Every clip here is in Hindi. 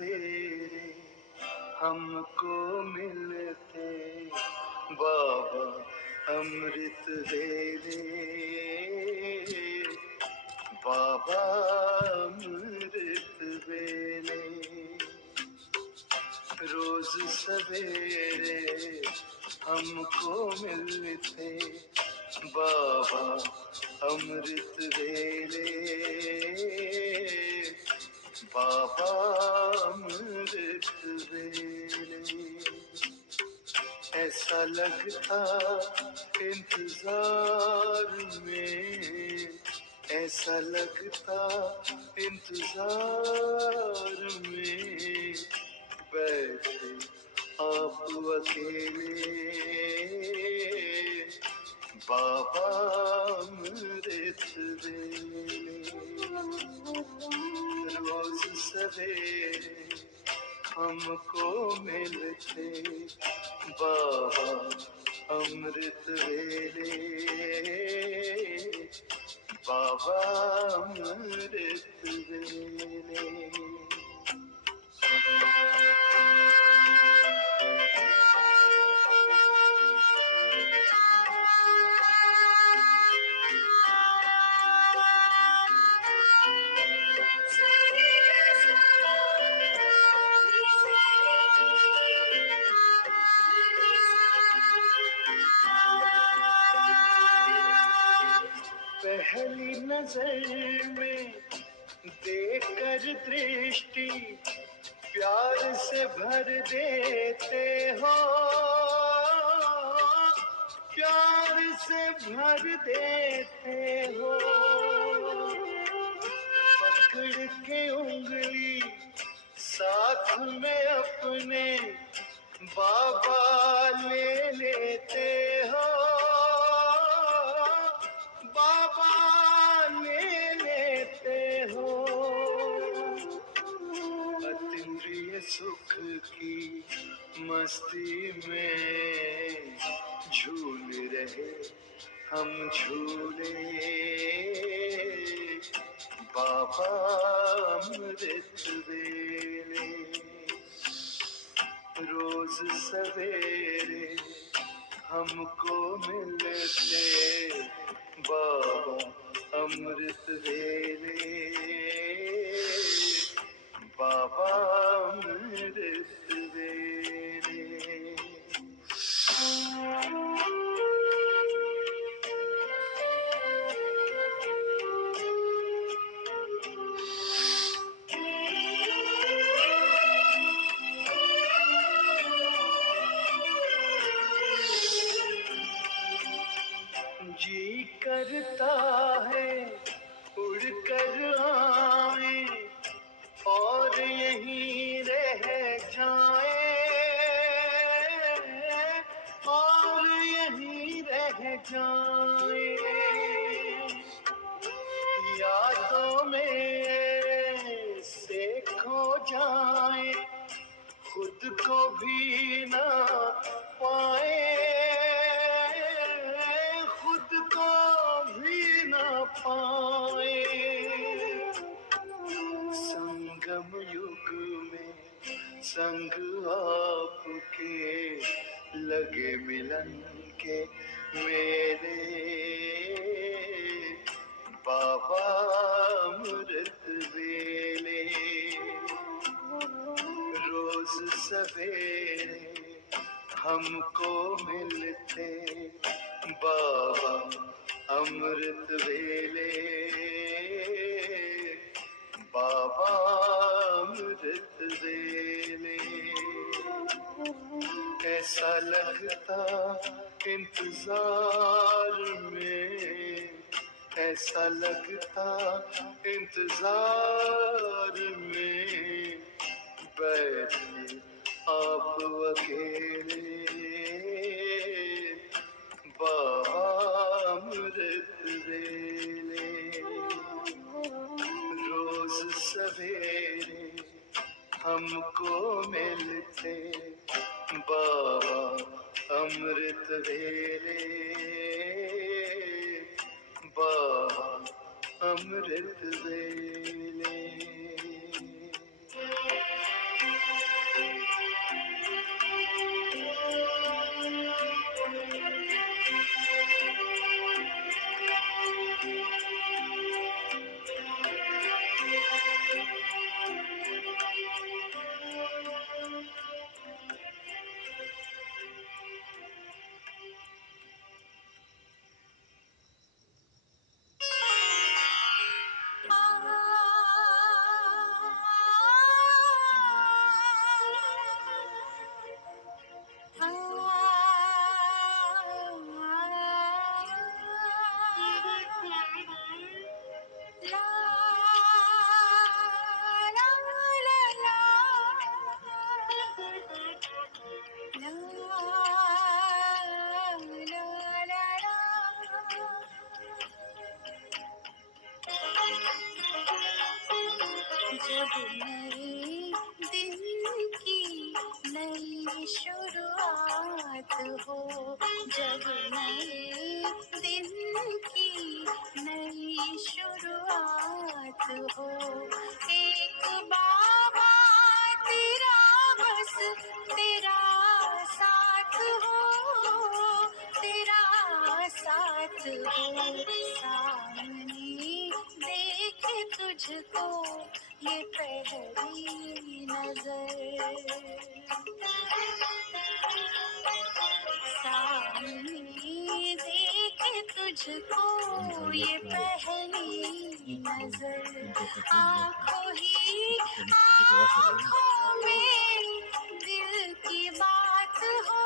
सवेरे हमको मिलते बाबा अमृत वेले, बाबा अमृत वेले। रोज सवेरे हमको मिलते बाबा अमृत वेले, बाबा अमृत वेले। ऐसा लगता इंतजार में, ऐसा लगता इंतजार में, बैठे आप अकेले बाबा अमृत वेले। रोज सवेरे हमको मिलते बाबा अमृत वेले, बाबा अमृत वेले। पहली नजर में देखकर दृष्टि प्यार से भर देते हो, प्यार से भर देते हो। पकड़ के उंगली साथ में अपने बाबा ले लेते हो, बाबा ले लेते हो। अतीन्द्रिय सुख की मस्ती में झूल रहे हम झूले बाबा अमृत वेले। रोज सवेरे हमको मिलते बाबा अमृत वेले, बाबा अमृत वेले। जी करता है उड़कर आए और यहीं रह जाए, और यहीं रह जाए। यादों में से खो जाए, खुद को भी ना पाए, खुद को भी ना पाए। संगम युग में संग आपके लगे मिलन के मेरे बाबा अमृत वेले। रोज सवेरे हमको मिलते बाबा अमृत वेले, बाबा अमृत वेले। ऐसा लगता इंतजार में, ऐसा लगता इंतजार में, बैठे आप अकेले बाबा अमृत वेले। रोज सवेरे हमको मिलते बाबा अमृत वेले, बाबा अमृत वेले। जब नए दिन की नई शुरुआत हो, जब नए दिन की नई शुरुआत हो, एक बाबा तेरा बस तेरा साथ हो, तेरा साथ हो, सामने देखे तुझको ये पहली नजर, सामने देखे तुझको ये पहली नजर, आँखों ही आँखों में दिल की बात हो,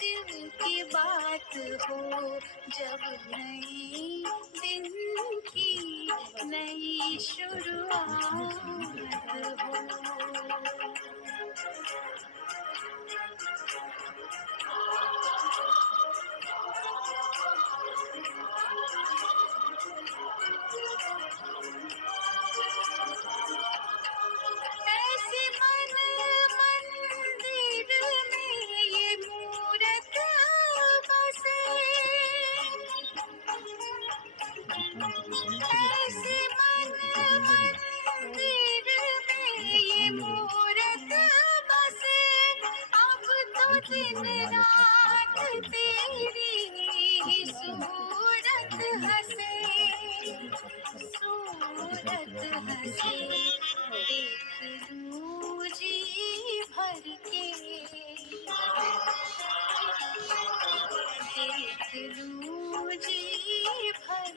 दिल की बात हो, जब नई दिन की नई शुरुआत हो। ऐसे मन मंदिर में ये मूरत बसे, ऐसे मन मंदिर में ये मूरत बसे, अब तो दिन रात तेरी सूरत हंसे, सूरत हंसे, देख लूं जी भर के, देख लूं जी भर,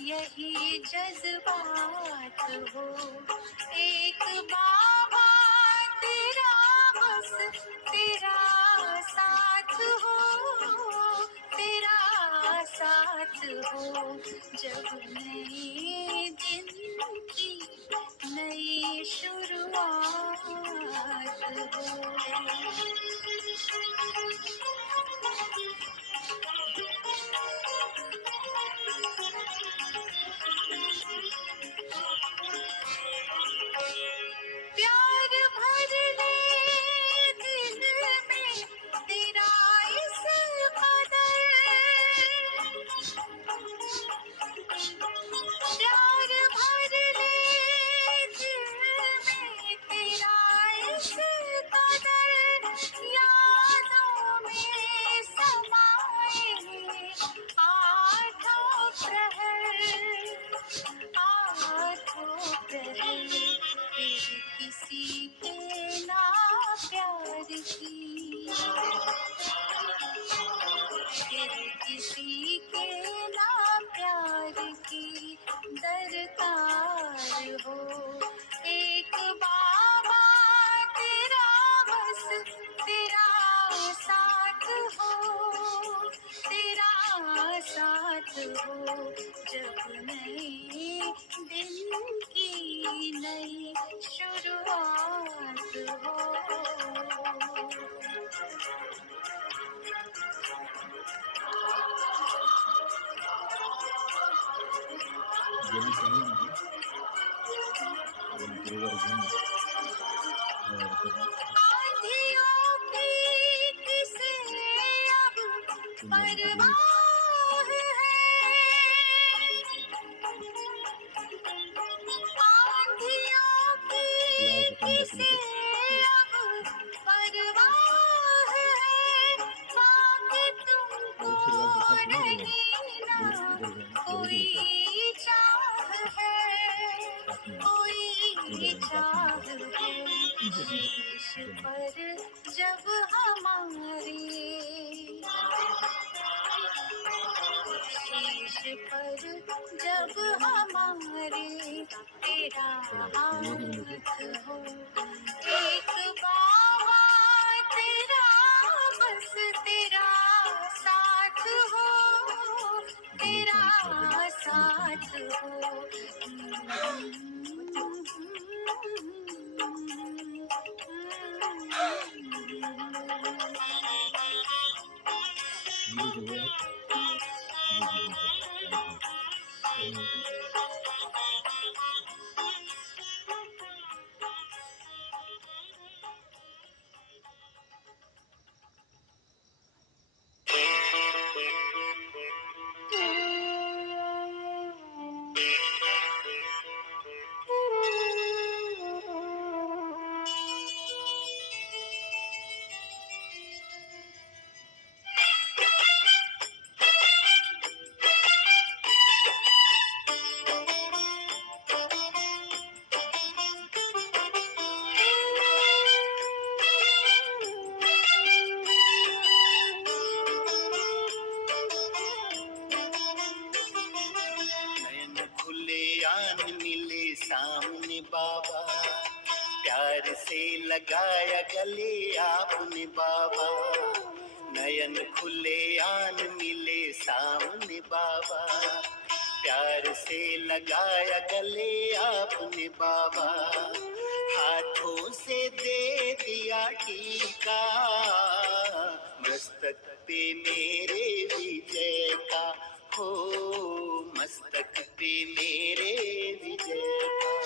यही जज्बात हो, एक बाबा तेरा बस तेरा साथ हो, तेरा साथ हो, जब नए दिन की नई शुरुआत हो। प्यार भर ले दिल में तेरा इस कदर, प्यार भर ले दिल में तेरा इस कदर, यादों में समाए आठों प्रहर, आठों प्रहर, फिर किसी के ना प्यार की, फिर किसी के ना प्यार की दरकार हो, एक बाबा तेरा बस तेरा साथ हो, तेरा साथ हो, जब नए दिन की नई शुरुआत हो। आंधियों की किसे अब परवाह है, आंधियों की किसे अब परवाह है, बाकी तुमको नहीं ना कोई चाह है, कोई चाह है, शीश पर जब हमारे, शीश पर जब हमारे तेरा हाथ हो, एक बाबा तेरा बस तेरा साथ हो, तेरा साथ हो। प्यार से लगाया गले आपने बाबा, नयन खुले आन मिले सामने बाबा। प्यार से लगाया गले आपने बाबा, हाथों से दे दिया टीका, मस्तक पे मेरे विजय का, हो मस्तक पे मेरे विजय का।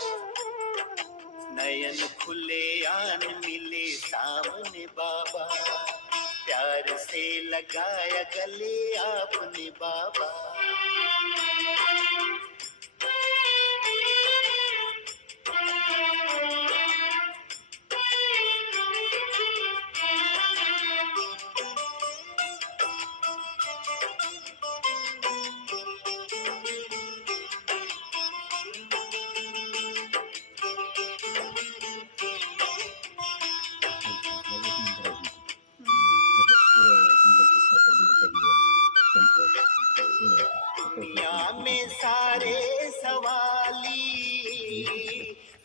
नयन खुले आन मिले सामने बाबा, प्यार से लगाया गले आपने बाबा। दुनिया में सारे सवाली,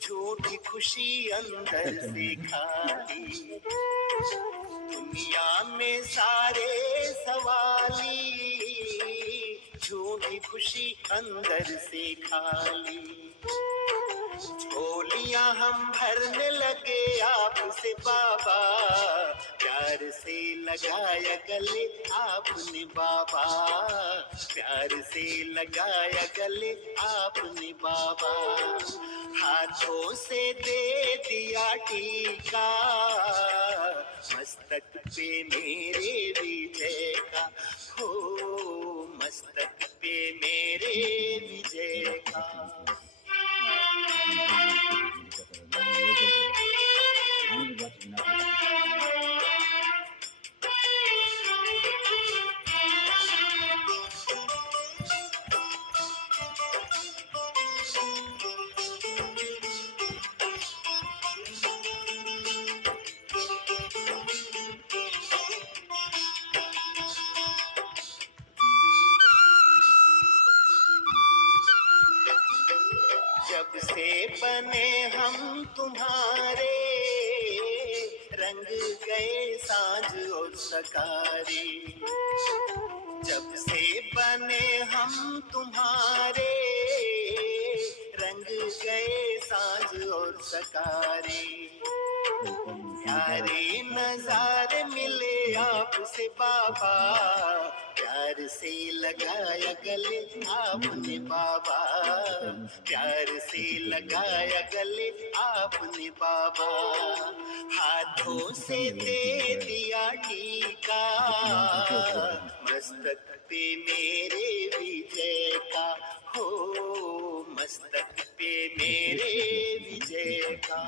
झूठी खुशी अंदर से खाली। दुनिया में सारे सवाली, झूठी खुशी अंदर से खाली। झोलियां हम भरने लगे आपसे बाबा, प्यार से लगाया गले आपने बाबा, प्यार से लगाया गले आपने बाबा। हाथों से दे दिया टीका, मस्तक पे मेरे विजय का, हो मस्तक पे मेरे विजय का। जब से बने हम तुम्हारे, रंग गए साँझ और सकारे। जब से बने हम तुम्हारे, रंग गए साँझ और सकारे। प्यारे नजारे मिले आपसे बाबा, प्यार से लगाया गले आपने बाबा, प्यार से लगाया गले आपने बाबा। हाथों से दे दिया टीका, मस्तक पे मेरे विजय का, हो मस्तक पे मेरे विजय का।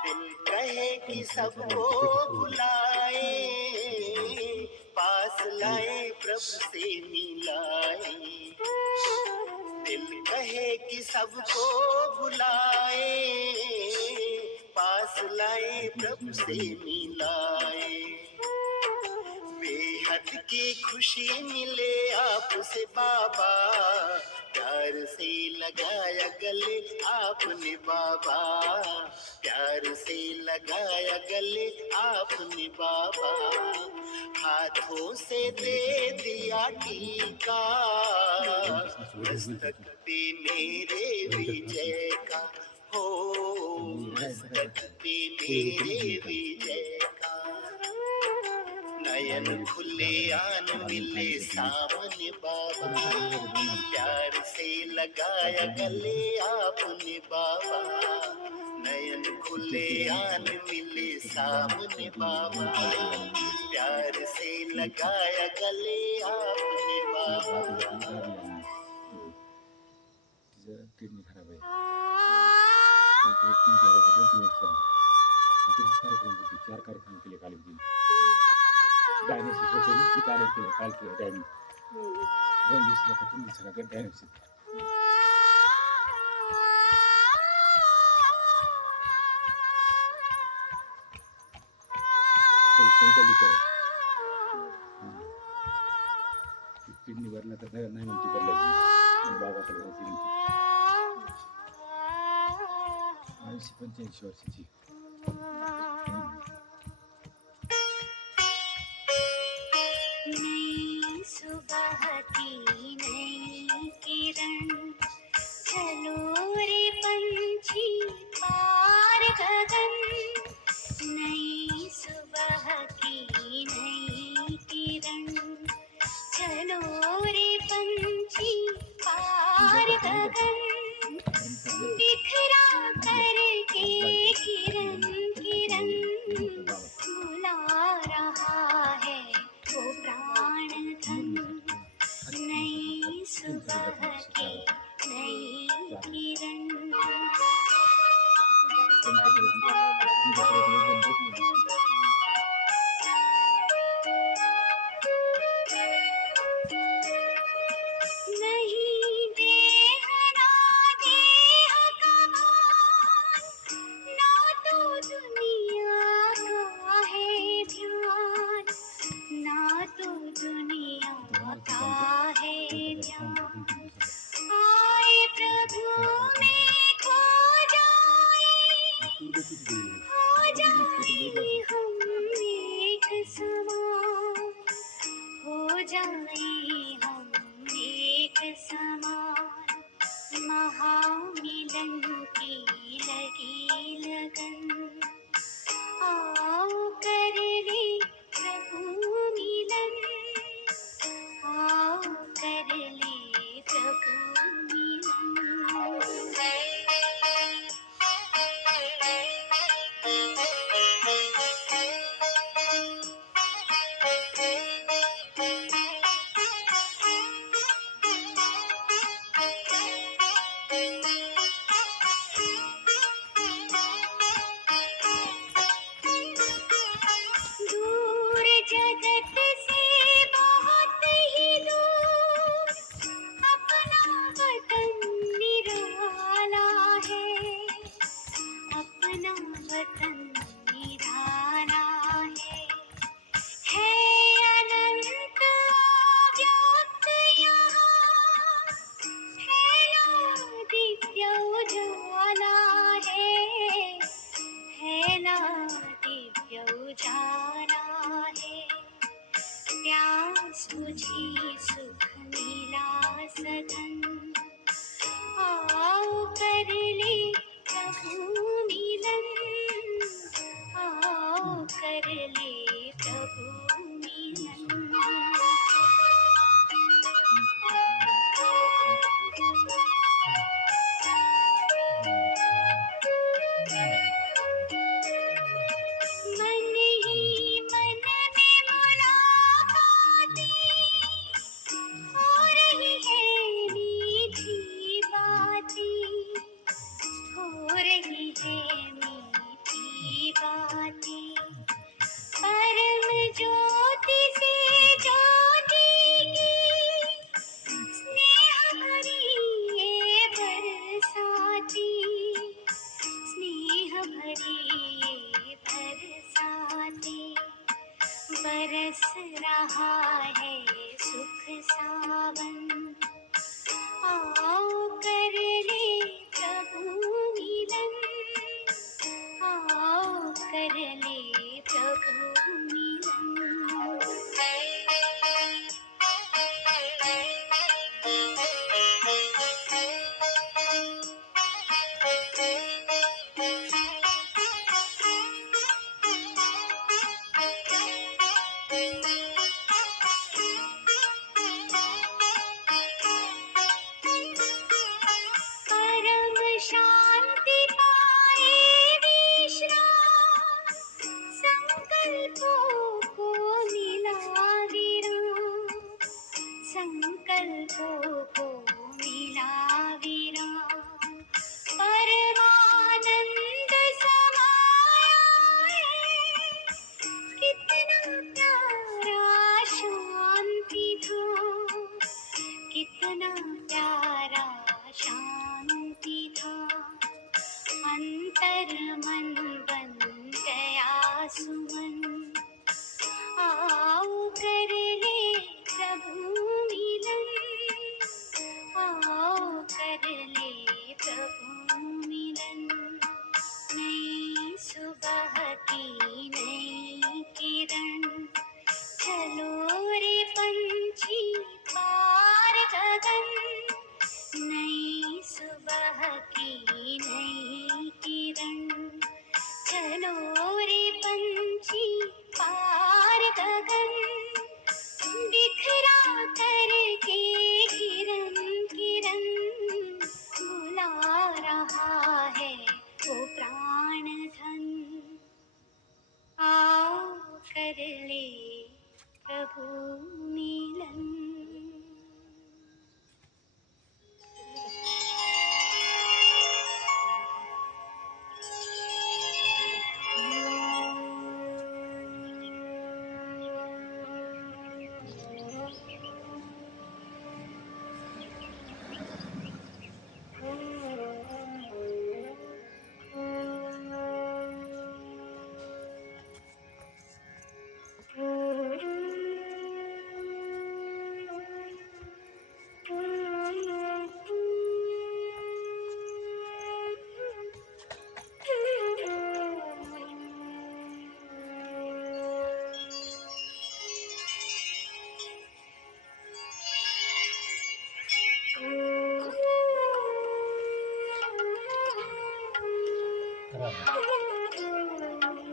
दिल कहे कि सबको बुलाए, पास लाए प्रभु से मिलाए। दिल कहे कि सबको बुलाए, पास लाए प्रभु से मिलाए। बेहद की खुशी मिले आपसे बाबा, प्यार से लगाया गले आपने बाबा, प्यार से लगाया गले आपने बाबा। हाथों से दे दिया टीका, मस्तक पे मेरे विजय का, हो मस्तक पे मेरे विजय का। नयन खुले आन मिले सामने बाबा, प्यार से लगाया गले आपने बाबा। नयन खुले आन मिले सामने बाबा, प्यार से लगाया गले आपने बाबा। आ चार कार्यक्रम केले काल डायनेसिस होते काल केले काल केलं डायनिंग 2 दिवसाला का 3 दिवसाला का डायनेसिस किडनी भरला तर नाही म्हणते भरला बाबाकडे जायची 80-85 वर्षाची नई सुबह की नई किरण चलो रे पंछी पार गगन नई सुबह की नई किरण चलो रे पंछी पार गगन बिखरा करके किरण किरण बुला रहा है वो प्राण धन नई सुबह की नई किरण नहीं देखना देह का भान ना तो दुनिया का है ध्यान ना तो दुनिया का है ध्यान आए प्रभु में खो जाए हम एक समान हो जाए हम एक समान महामिलन की लगी लगन आओ कर ले प्रभु मिलन आओ कर ले प्रभु दूर जगत से बहुत ही दूर अपना वतन निराला है अपना वतन निराला है अनंत व्याप्त यहाँ फैला दिव्य उजाला है ना दिव्य उजाला है प्यास बुझी सुख मिला सदन आओ कर ले प्रभु मिलन आओ कर ले प्रभु मिलन मन ही मन में मुलाकातें हो रही है मीठी बातें हो रही है मीठी बातें परम जो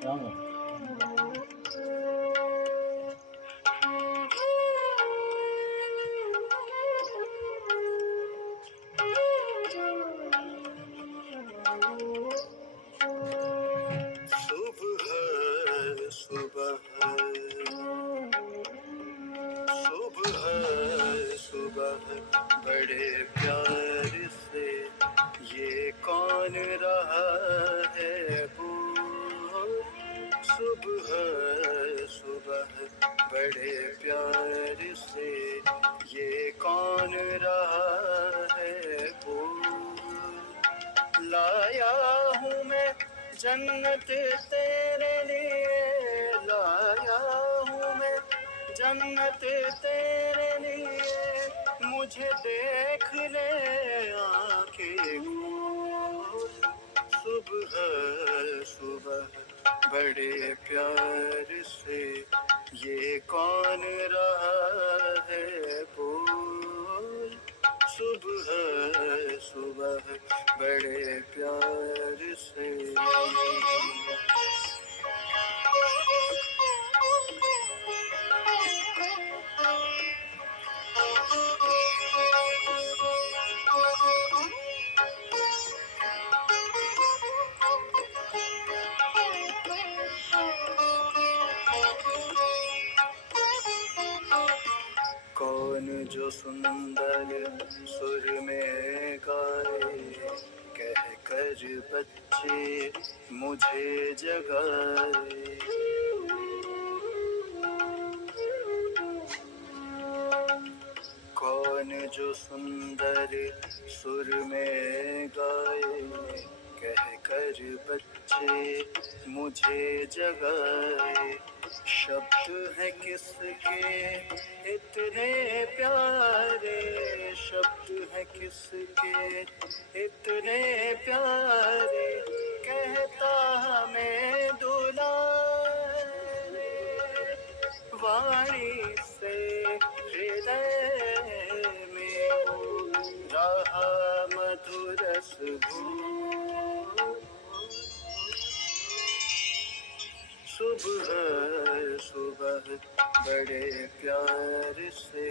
राम सुबह सुबह सुबह सुबह बड़े प्यार से ये कौन रहा है बोल। सुबह सुबह बड़े प्यार से ये कौन रहा है बोल। लाया हूँ मैं जन्नत तेरे लिए, लाया हूँ मैं जन्नत तेरे लिए। मुझे देख ले आंखें खोल। सुबह सुबह बड़े प्यार से ये कौन रहा है बोल। सुबह सुबह बड़े प्यार से। कौन जो सुंदर सुर में गाए, कह कर बच्चे मुझे जगाए। कौन जो सुंदर सुर में गाए, कह कर बच्चे मुझे जगाए। शब्द है किसके इतने प्यारे, शब्द है किसके इतने प्यारे। कहता हमें दुलारे, वाणी से हृदय में वो रहा मधुर सुगून। सुबह सुबह बड़े प्यार से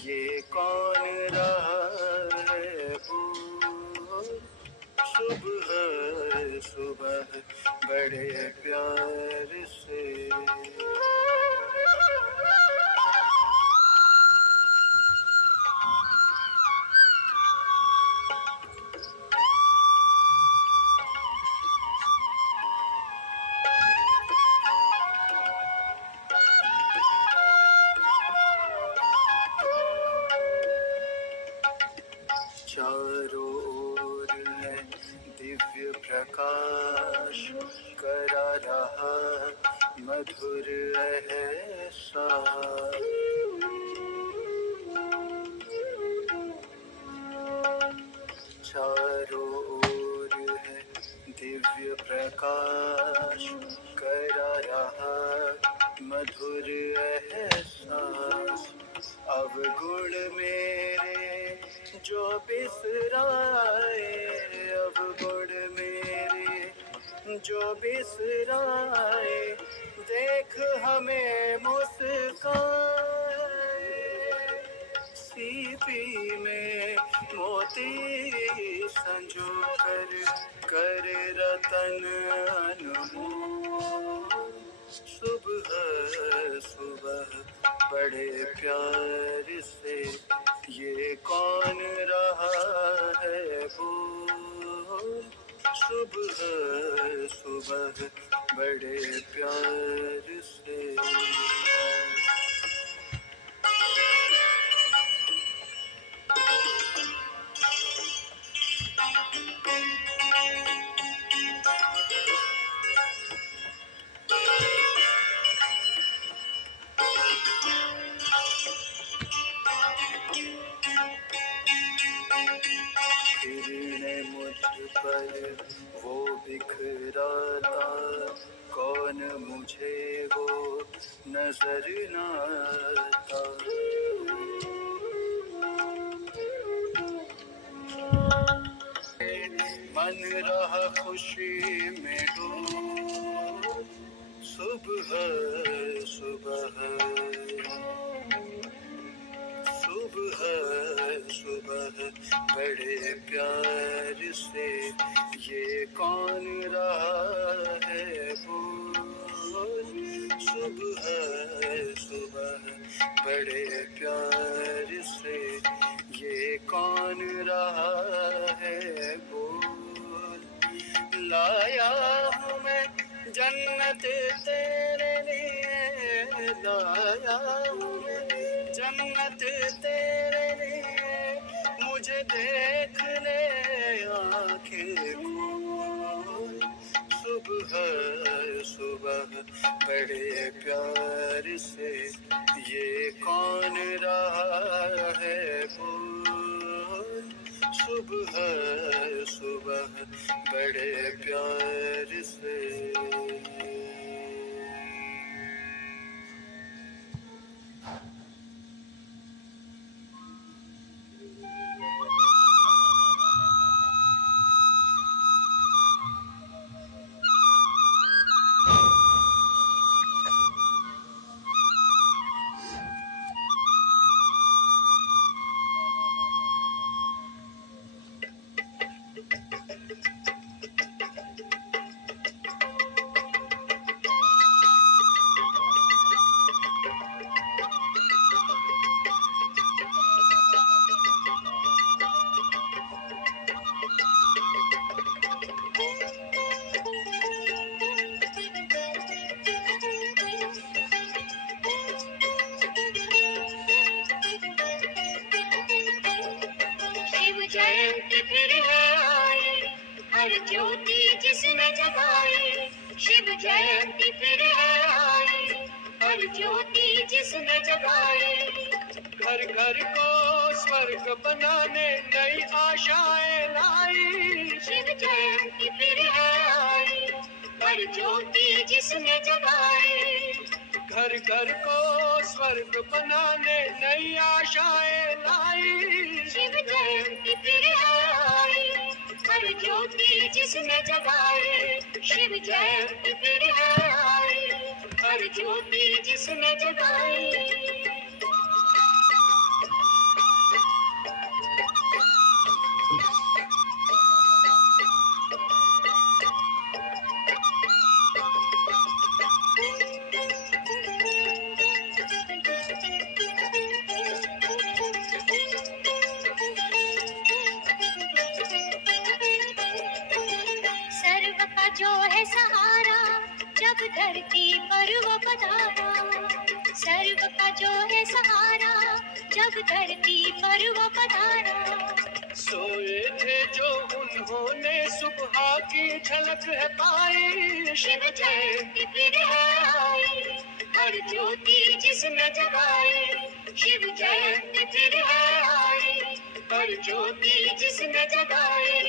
ये कौन रहा है बोल। सुबह सुबह बड़े प्यार से। चारों ओर है दिव्य प्रकाश, करा रहा मधुर एहसास। चारों ओर है दिव्य प्रकाश, करा रहा मधुर एहसास। अवगुण मेरे जो बिसराए, अवगुण मेरे जो बिसराए। देख हमें मुस्काए, सीपी में मोती संजो कर रतन अनमोल। सुबह सुबह बड़े प्यार से ये कौन रहा है बोल। सुबह सुबह बड़े प्यार से। किरणें मुझ पर वो बिखराता, कौन मुझे वो नजर न आता। मन रहा खुशी में डूब, जन्नत तेरे लिए लाया हूँ मैं, जन्नत तेरे लिए मुझे देख ले आंखें खोल। सुबह सुबह बड़े प्यार से ये कौन रहा है बोल। सुबह सुबह बड़े प्यार से। शिव जयंती फिर है आई, हर ज्योति जिसने जगाई। शिव जयंती फिर है आई, हर ज्योति जिसने जगाई। घर घर को स्वर्ग बनाने नई आशाएं लाई। शिव जयंती फिर है आई, हर ज्योति जिसने जगाई। घर घर को स्वर्ग बनाने नई आशाएं लाई। शिव जयंती फिर है आई, हर ज्योति जिसने जगाई। शिव जयंती फिर है आई, हर ज्योति जिसने जगाई। सर्व का जो है सहारा, जब धरती पर वो पधारा। सर्व का जो है सहारा, जब धरती पर वो पधारा। सोए थे जो उन्होंने सुबह की झलक है पाई। शिव जयंती फिर है आई, हर ज्योति जिसने जगाई। शिव जयंती फिर है आई, हर ज्योति जिसने जगाई।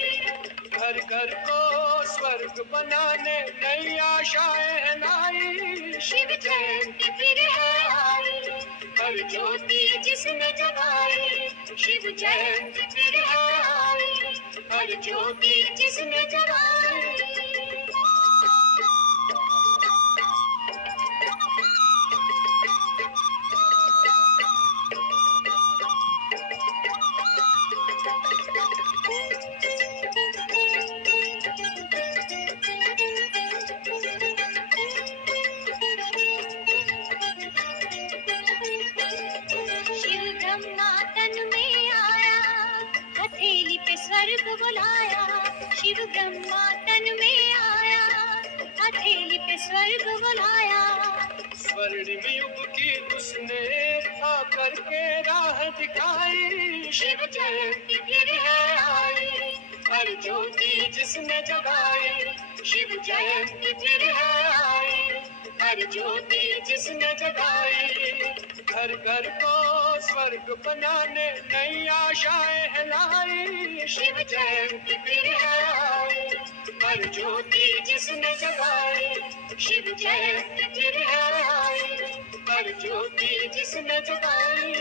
घर घर को स्वर्ग बनाने नई आशाएं लाई। शिव जयंती फिर है आई, हर ज्योति जिसने जगाई। शिव जयंती फिर है आई, हर ज्योति जिसने जगाई। शिव ब्रह्मा तन में आया, हथेली पे स्वर्ग बुलाया। शिव ब्रह्मा तन में आया, हथेली पे स्वर्ग बुलाया। स्वर्णिम युग की उसने आकर के राह दिखाई। शिव जयंती फिर है आई, हर ज्योति जिसने जगाई। शिव जयंती फिर है आई, हर ज्योति जिसने जगाई। घर घर को स्वर्ग बनाने नई आशाएं लाई। शिव जयंती फिर है आई, हर ज्योति जिसने जगाई। शिव जयंती फिर है आई, हर ज्योति जिसने जगाई।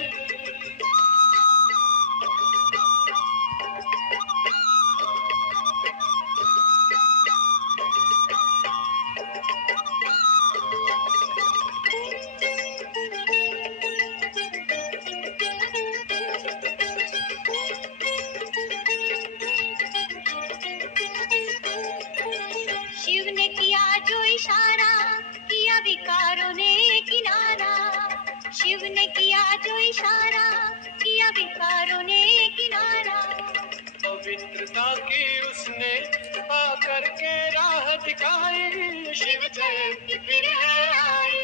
शिव ने किया जो इशारा, किया विकारों ने किनारा। शिव ने किया जो इशारा, किया विकारों ने किनारा। पवित्रता की उसने आकर के राह दिखाई। शिव जय जयंती फिर है आई,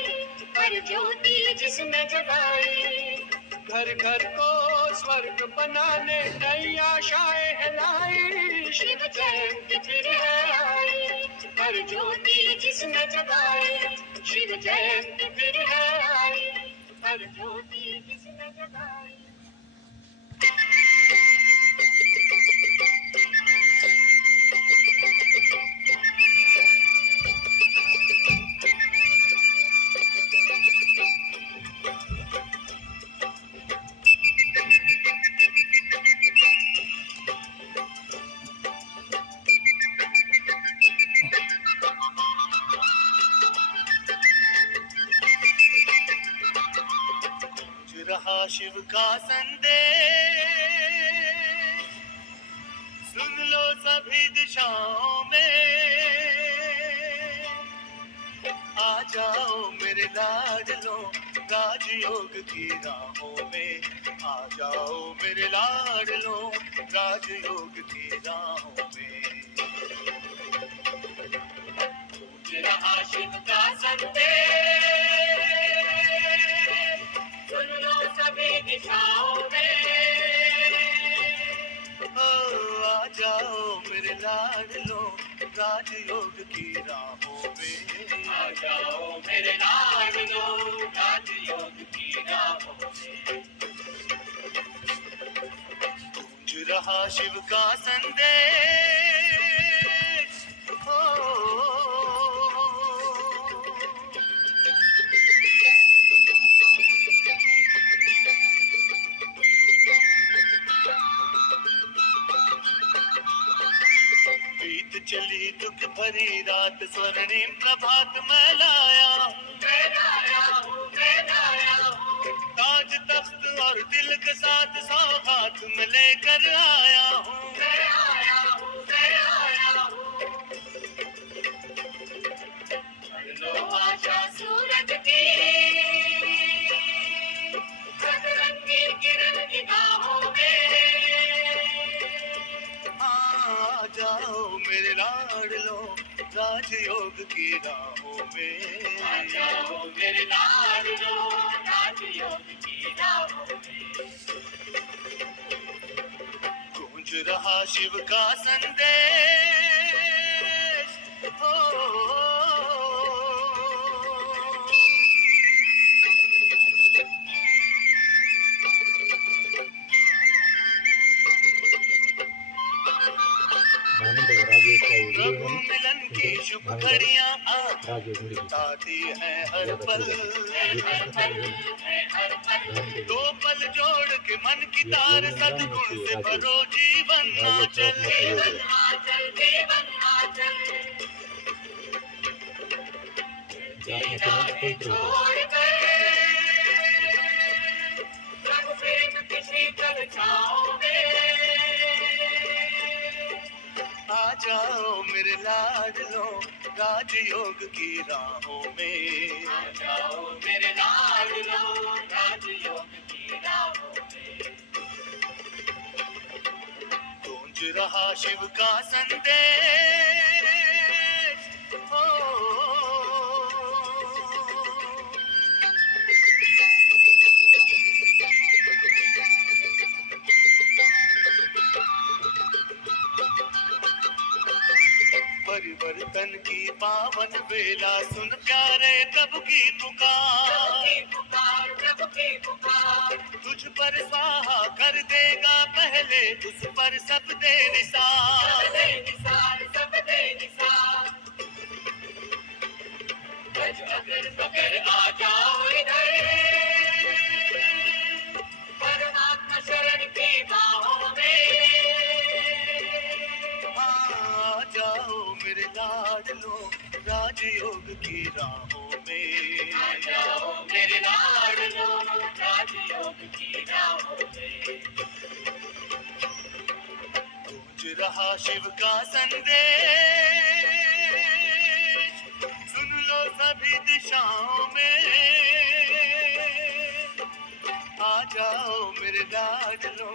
पर ज्योति जिसने जगाई। घर घर को स्वर्ग बनाने नई आशाएं हिलाई। शिव जयंती फिर है आई, पर ज्योति जिसने जगाई। शिव जयंती फिर है आई, पर ज्योति जिसने जगाई। रहा शिव का संदेश, सुन लो सभी दिशाओं में। आ जाओ मेरे लाडलो राजयोग की राहों में। आ जाओ मेरे लाडलो राजयोग की राहों में। गूंज रहा शिव का संदेश, सुन लो सभी दिशाओं में। आ जाओ मेरे लाडलो राजयोग की राहों में। आ जाओ मेरे लाडलो राजयोग की राहों में। गूंज रहा शिव का संदेश, बीत चली दुख भरी रात, स्वर्णिम प्रभात मैं लाया हूँ। ताज तख्त और दिल के साथ सौगात में लेकर आया हूँ। लो आशा सूरज की रंगी किरण निगाहों में। आ जाओ मेरे लाडलो राजयोग की राहों में। आ जाओ मेरे लाडलो राजयोग की राहों में। गूंज रहा शिव का संदेश, प्रभु मिलन की शुभ घड़ियां आती हैं हर पल। दो पल जोड़ के मन की तार सद्गुण से भरो जीवन आंचल। प्रभु प्रेम की शीतल छाओं में। आ जाओ मेरे लाडलो राजयोग की राहों में। आ जाओ मेरे लाडलो राजयोग की राहों में। गूंज रहा शिव का संदेश, परिवर्तन की पावन वेला, सुन प्यारे कब की पुकार। तुझ पर स्वाहा कर देगा पहले, उस पर सब दे निसार। अगर आ जाओ इधर परमात्मा शरण की बाहों में। आ जाओ मेरे लाडलो राजयोग की राहों में। आ जाओ मेरे लाडलो राजयोग की राहों में। गूंज रहा शिव का संदेश, सुन लो सभी दिशाओं में। आ जाओ मेरे लाडलो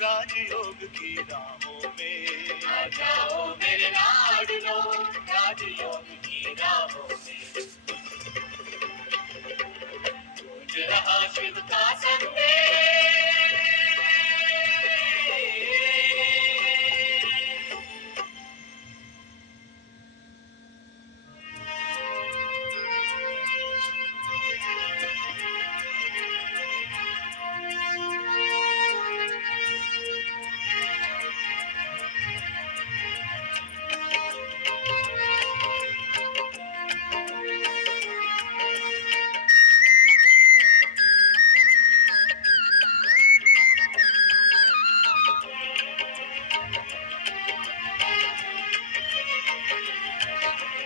राजयोग की राहों में। आ जाओ मेरे लाडलो राजयोग की राहों में। रहा शिव का संदेश।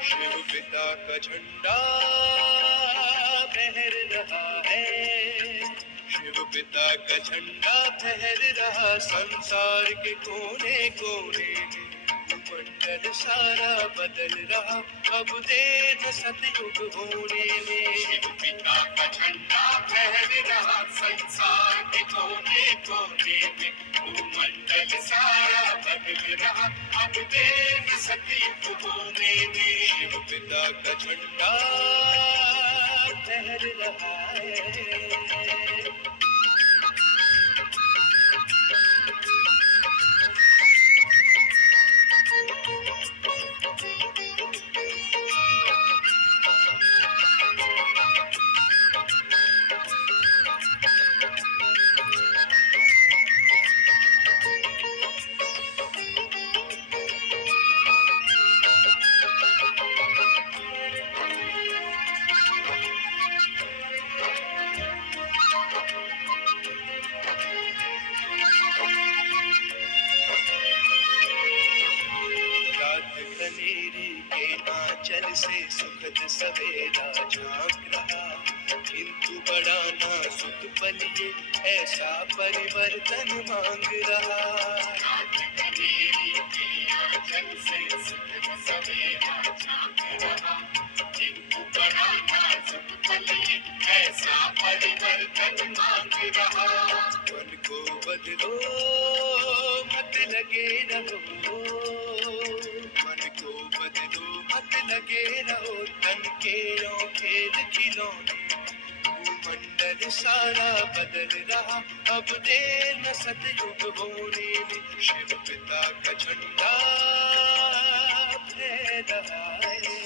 शिव पिता का झंडा फहर रहा है, शिव पिता का झंडा फहर रहा संसार के कोने कोने में। भूमंडल सारा बदल रहा अब देर न सतयुग होने में। शिव पिता का झंडा फहर रहा संसार के कोने कोने में। भूमंडल सारा बदल रहा अब देर न सतयुग होने में। शिव पिता का झंडा फहर रहा है। रात कनेरी के आंचल से सुखद सवेरा झांक रहा, किंतु बड़ा नाजुक पल ये ऐसा परिवर्तन मांग रहा। रात कनेरी के आंचल से सुखद सवेरा झांक रहा, किंतु बड़ा नाजुक पल ये ऐसा परिवर्तन मांग रहा। मन को बदलो मत लगे रहो, मन को बदलो मत लगे रहो, तन के खेल खिलौने। भूमंडल सारा बदल रहा अब देर न सतयुग होने में। शिव पिता का झंडा फहर रहा है।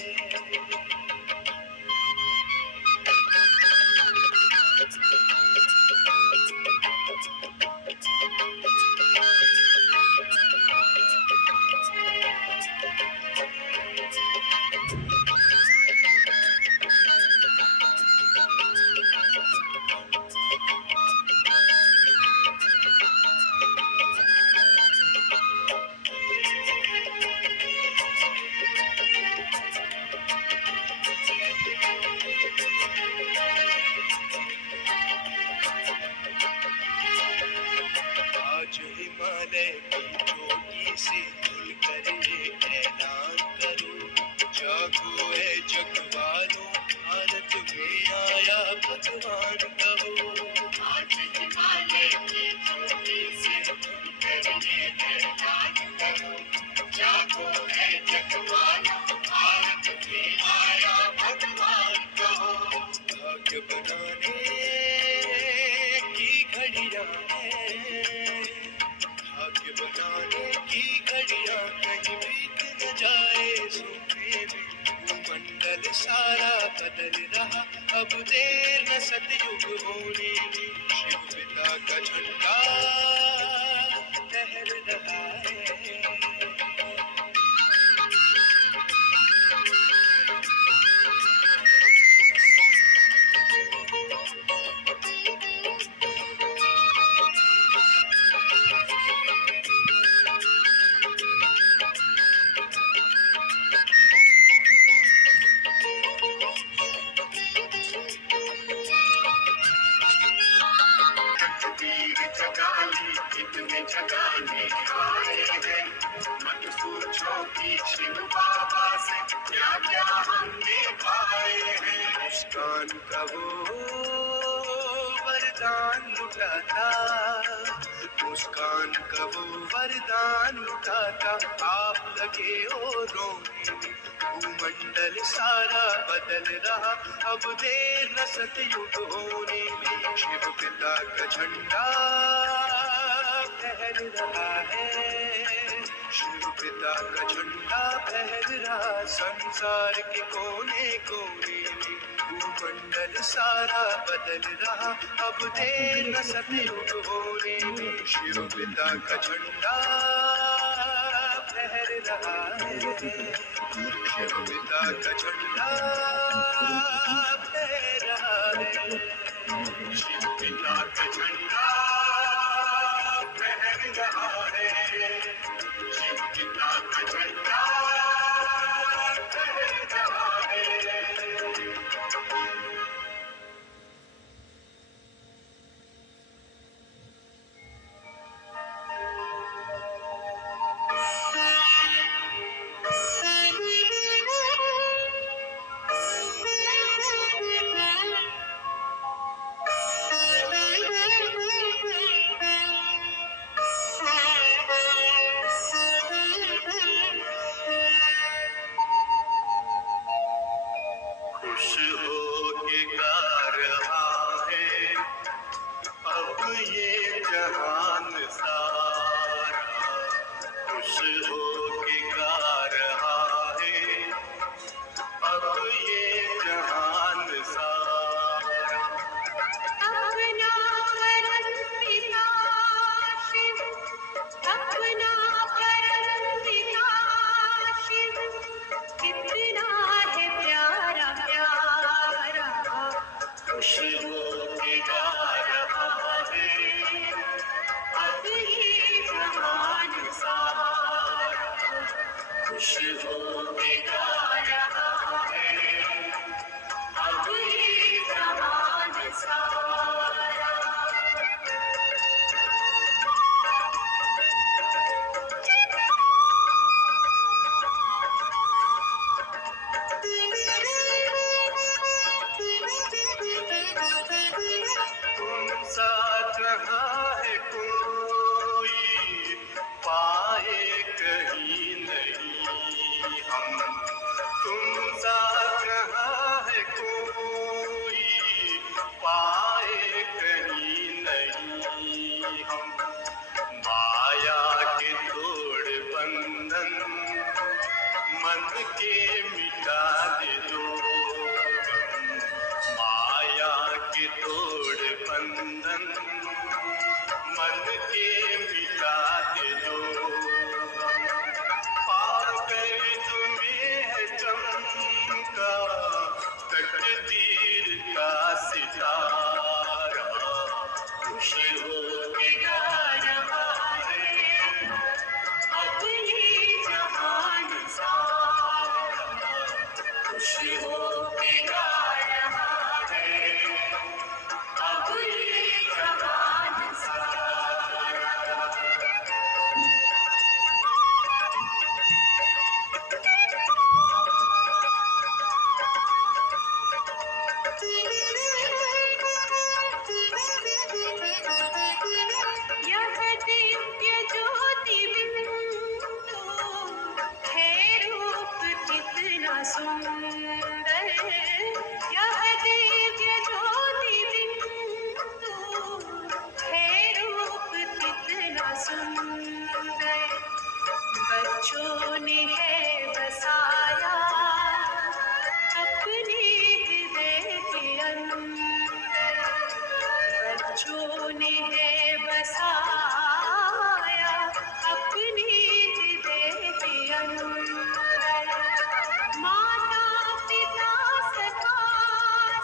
आज हिमालय की चोटी से खुल कर ये ऐलान करो, जागो ऐ जग वालों, भारत में आया भगवान कहो। आज हिमालय की चोटी से खुल कर ये ऐलान करो, जागो ऐ जग वालों, भारत में आया भगवान कहो। भाग्य बनाने की घड़ियां हैं, भाग्य बनाने की घड़ियां कहीं बीत न जाए सोने में। भूमंडल सारा बदल रहा अब देर न सतयुग होने में। शिव पिता का झंडा फहर रहा है। तकदीर जगाली इतने जगाने आए हैं, मत पूछो कि शिव बाबा से क्या क्या हमने पाए हैं। मुस्कान का वो वरदान लुटा था, मुस्कान का वो वरदान लुटा था, आप लगे ओ रोने। भूमंडल सारा बदल रहा अब देर न सतयुग होने में। शिव पिता का झंडा फहर रहा है, शिव पिता का झंडा फहर रहा संसार के कोने कोने में। भूमंडल सारा बदल रहा अब देर न सतयुग होने में। शिव पिता का झंडा फहर रहा है, शिव पिता का झंडा फहर रहा है, शिव पिता का झंडा फहर रहा है, शिव पिता का झंडा फहर रहा है। खुश हो के गा रहा है अब ये जहान सारा, खुश हो के गा रहा है अब ये जहान सारा। अपना परम पिता शिव, अपना परम पिता शिव, कितना है प्यारा प्यारा। खुश हो के गा रहा है अब ये जहान सारा, खुश हो के गा रहा है अब ये जहान सारा। तुम सा कहाँ है कोई पाए कहीं नहीं हम, तुम सा कहाँ है कोई पाए कहीं नहीं हम। माया के तोड़ बंधन मन के मिटा दे दो, माया के तोड़ बंधन मन के मिटा दे दो। पाकर तुम्हें है चमका तकदीर का सितारा, खुश हो के गा रहा है अब ये जहान सारा, खुश हो के गा रहा है अब ये जहान सारा। यह दिव्य ज्योति बिंदु है रूप कितना सुंदर। यह दिव्य ज्योति बिंदु है रूप कितना सुंदर। बच्चों ने है बसाया अपने हृदय के अंदर। बच्चों ने है बसाया अपने हृदय के अंदर। माता पिता सखा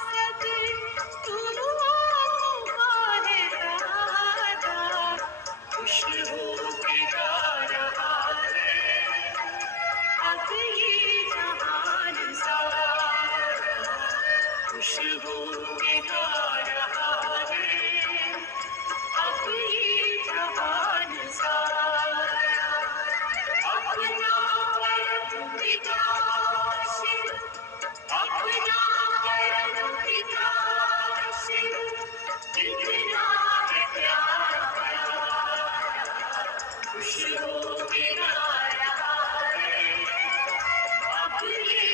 सद गुरुओं का है दादा, खुश हो के गा रहा है अब ये जहान सारा, खुश हो के गा रहा है अब ये जहान सारा। अपना परम पिता शिव, अपना परम पिता शिव, कितना है प्यारा प्यारा। खुश हो के गा रहा है अब ये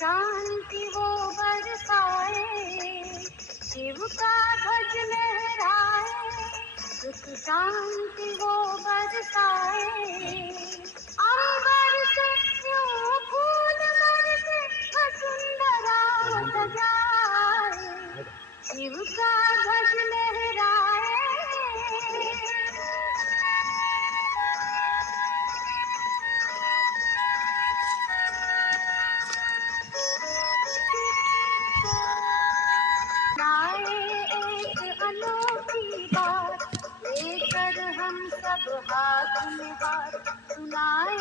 शांति वो बरसाए, शिव का ध्वज लहराए, सुख शांति वो बरसाए। अंबर से यूं फूल बरसे, वसुंधरा सजाए, शिव का ध्वज लहराए। लाए एक अनोखी बात, लेकर हम सब हाथ में हाथ, सुनाए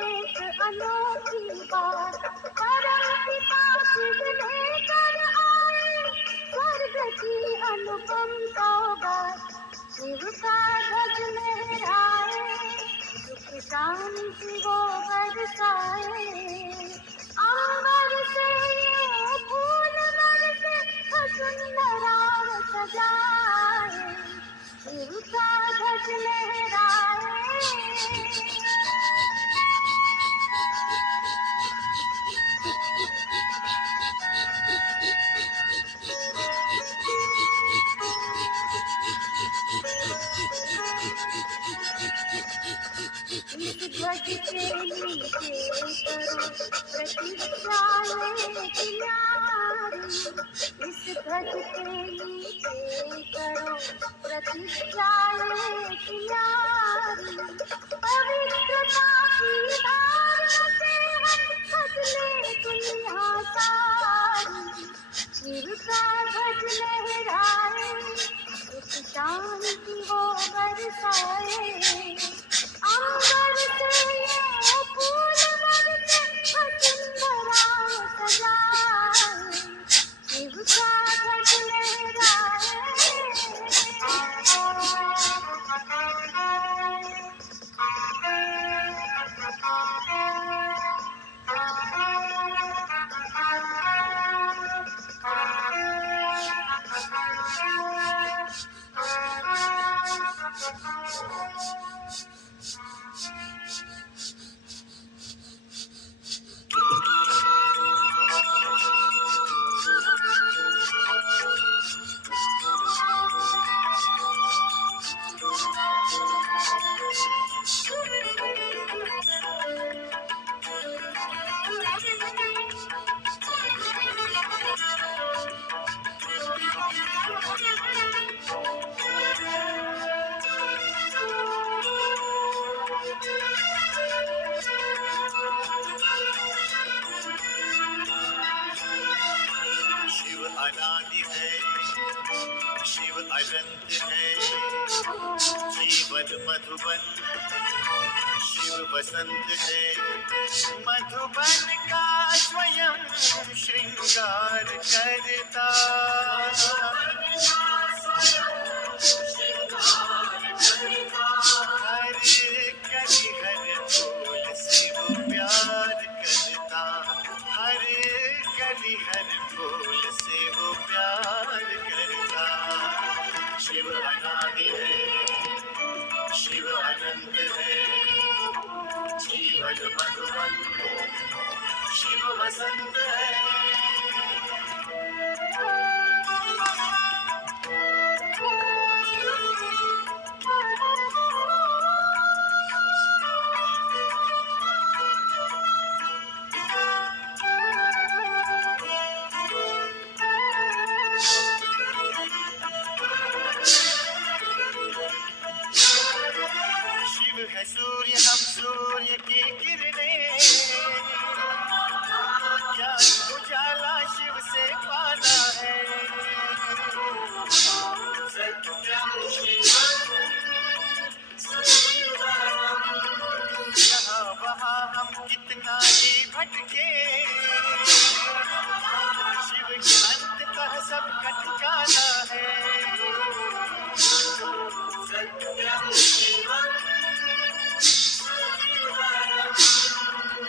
एक अनोखी बात। परम पिता शिव लेकर आए, स्वर्ग की अनुपम सौगात, शिव का ध्वज लहराए, सुख शांति वो बरसाए। अंबर से यूं फूल बरसे, वसुंधरा सजाए, शिव का ध्वज लहराए। इस ध्वज के नीचे करो प्रतिज्ञा एक न्यारी, इस ध्वज के नीचे करो प्रतिज्ञा एक न्यारी। पवित्रता की धारा से हम बदले दुनिया सारी, शिव का ध्वज लहराए, सुख शांति वो बरसाए। अंबर से यूं फूल बरसे, वसुंधरा सजाए, शिव का ध्वज लहराए। शिव अनादि है, शिव अनंत है, जीवन मधुबन शिव बसंत है। मधुबन का स्वयं श्रृंगार करता, हर कली हर फूल से वो प्यार करता, हर कली हर फूल से वो प्यार करता। शिव अनादि है, शिव अनंत है, जीवन मधुबन शिव बसंत है। शिव है सूर्य, हम सूर्य की किरणें, क्या उजाला शिव से पाना है। यहाँ वहाँ हम कितना ही भटके, शिव के अंततः सबका ठिकाना है।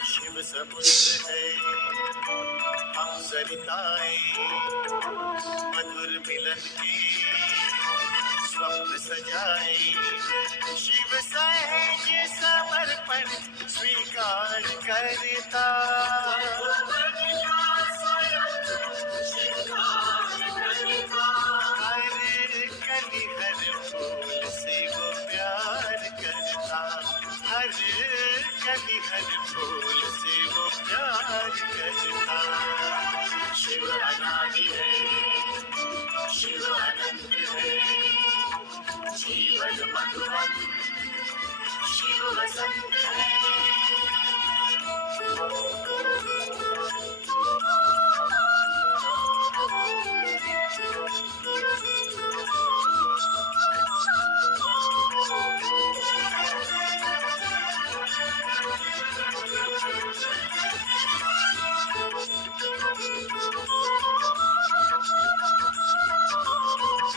शिव समुद्र है, हम सरिताएं, मधुर मिलन के स्वप्न सजाए। शिव सहज समर्पण स्वीकार करता, शिव वसंत है।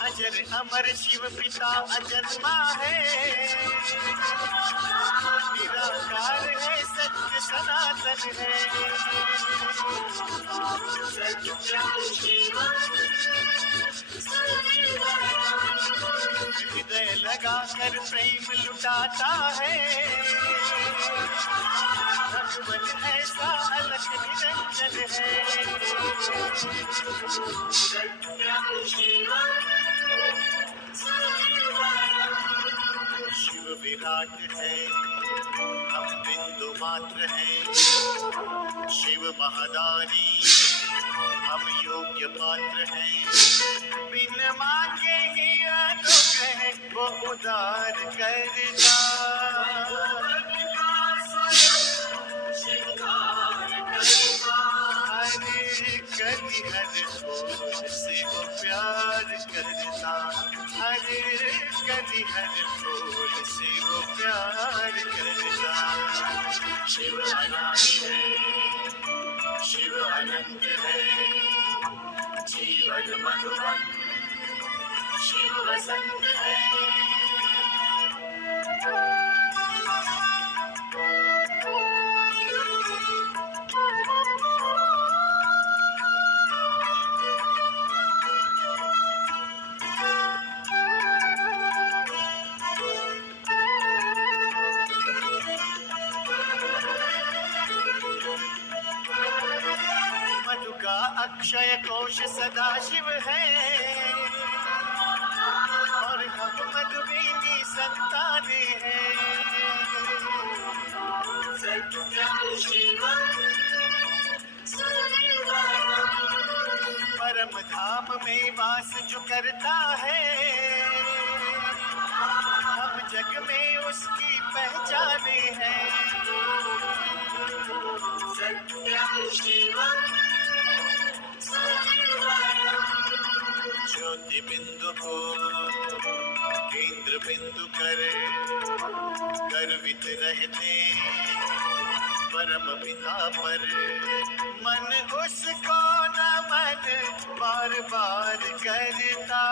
अजर अमर शिव पिता अजन्मा है, निराकार है, सत्य सनातन है। हृदय लगाकर प्रेम लुटाता है, भगवन ऐसा अलग निरंजन है। शिव विराट है, हम बिंदु मात्र हैं। शिव महादानी, हम योग्य पात्र हैं। बिन मांगे ही अनुग्रह वो उदार करता। हरे कली हर फूल से वो प्यार करता। हरे कली हर फूल से वो प्यार करता। शिव अनादि है, शिव अनंत है, जीवन मधुबन शिव वसंत है। मधु का अक्षय कोश सदा शिव है, और हम मधुबीनी संताने हैं। परम धाम में वास जो करता है, हम जग में उसकी पहचाने हैं। ज्योति बिंदु को केंद्र बिंदु करे, गर्वित रहते परम पिता पर। मन उसको नमन बार बार करता।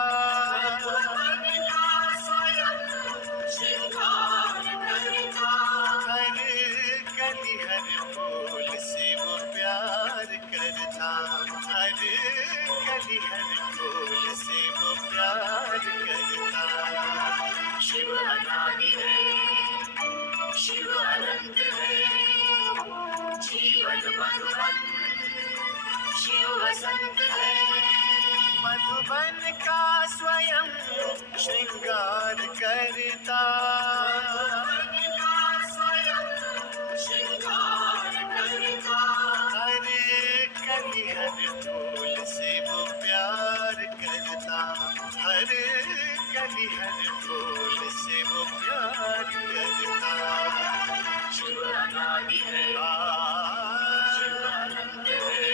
हर कली हर फूल से वो प्यार करता। हर कली हर फूल से वो प्यार करता। शिव अनादि है, शिव अनंत है, जीवन मधुबन शिव वसंत है। मधुबन का स्वयं श्रृंगार करता। हर कली हर फूल से वो प्यार करता। हर कली हर फूल से वो प्यार करता। शिव अनादि है, शिव अनंत है,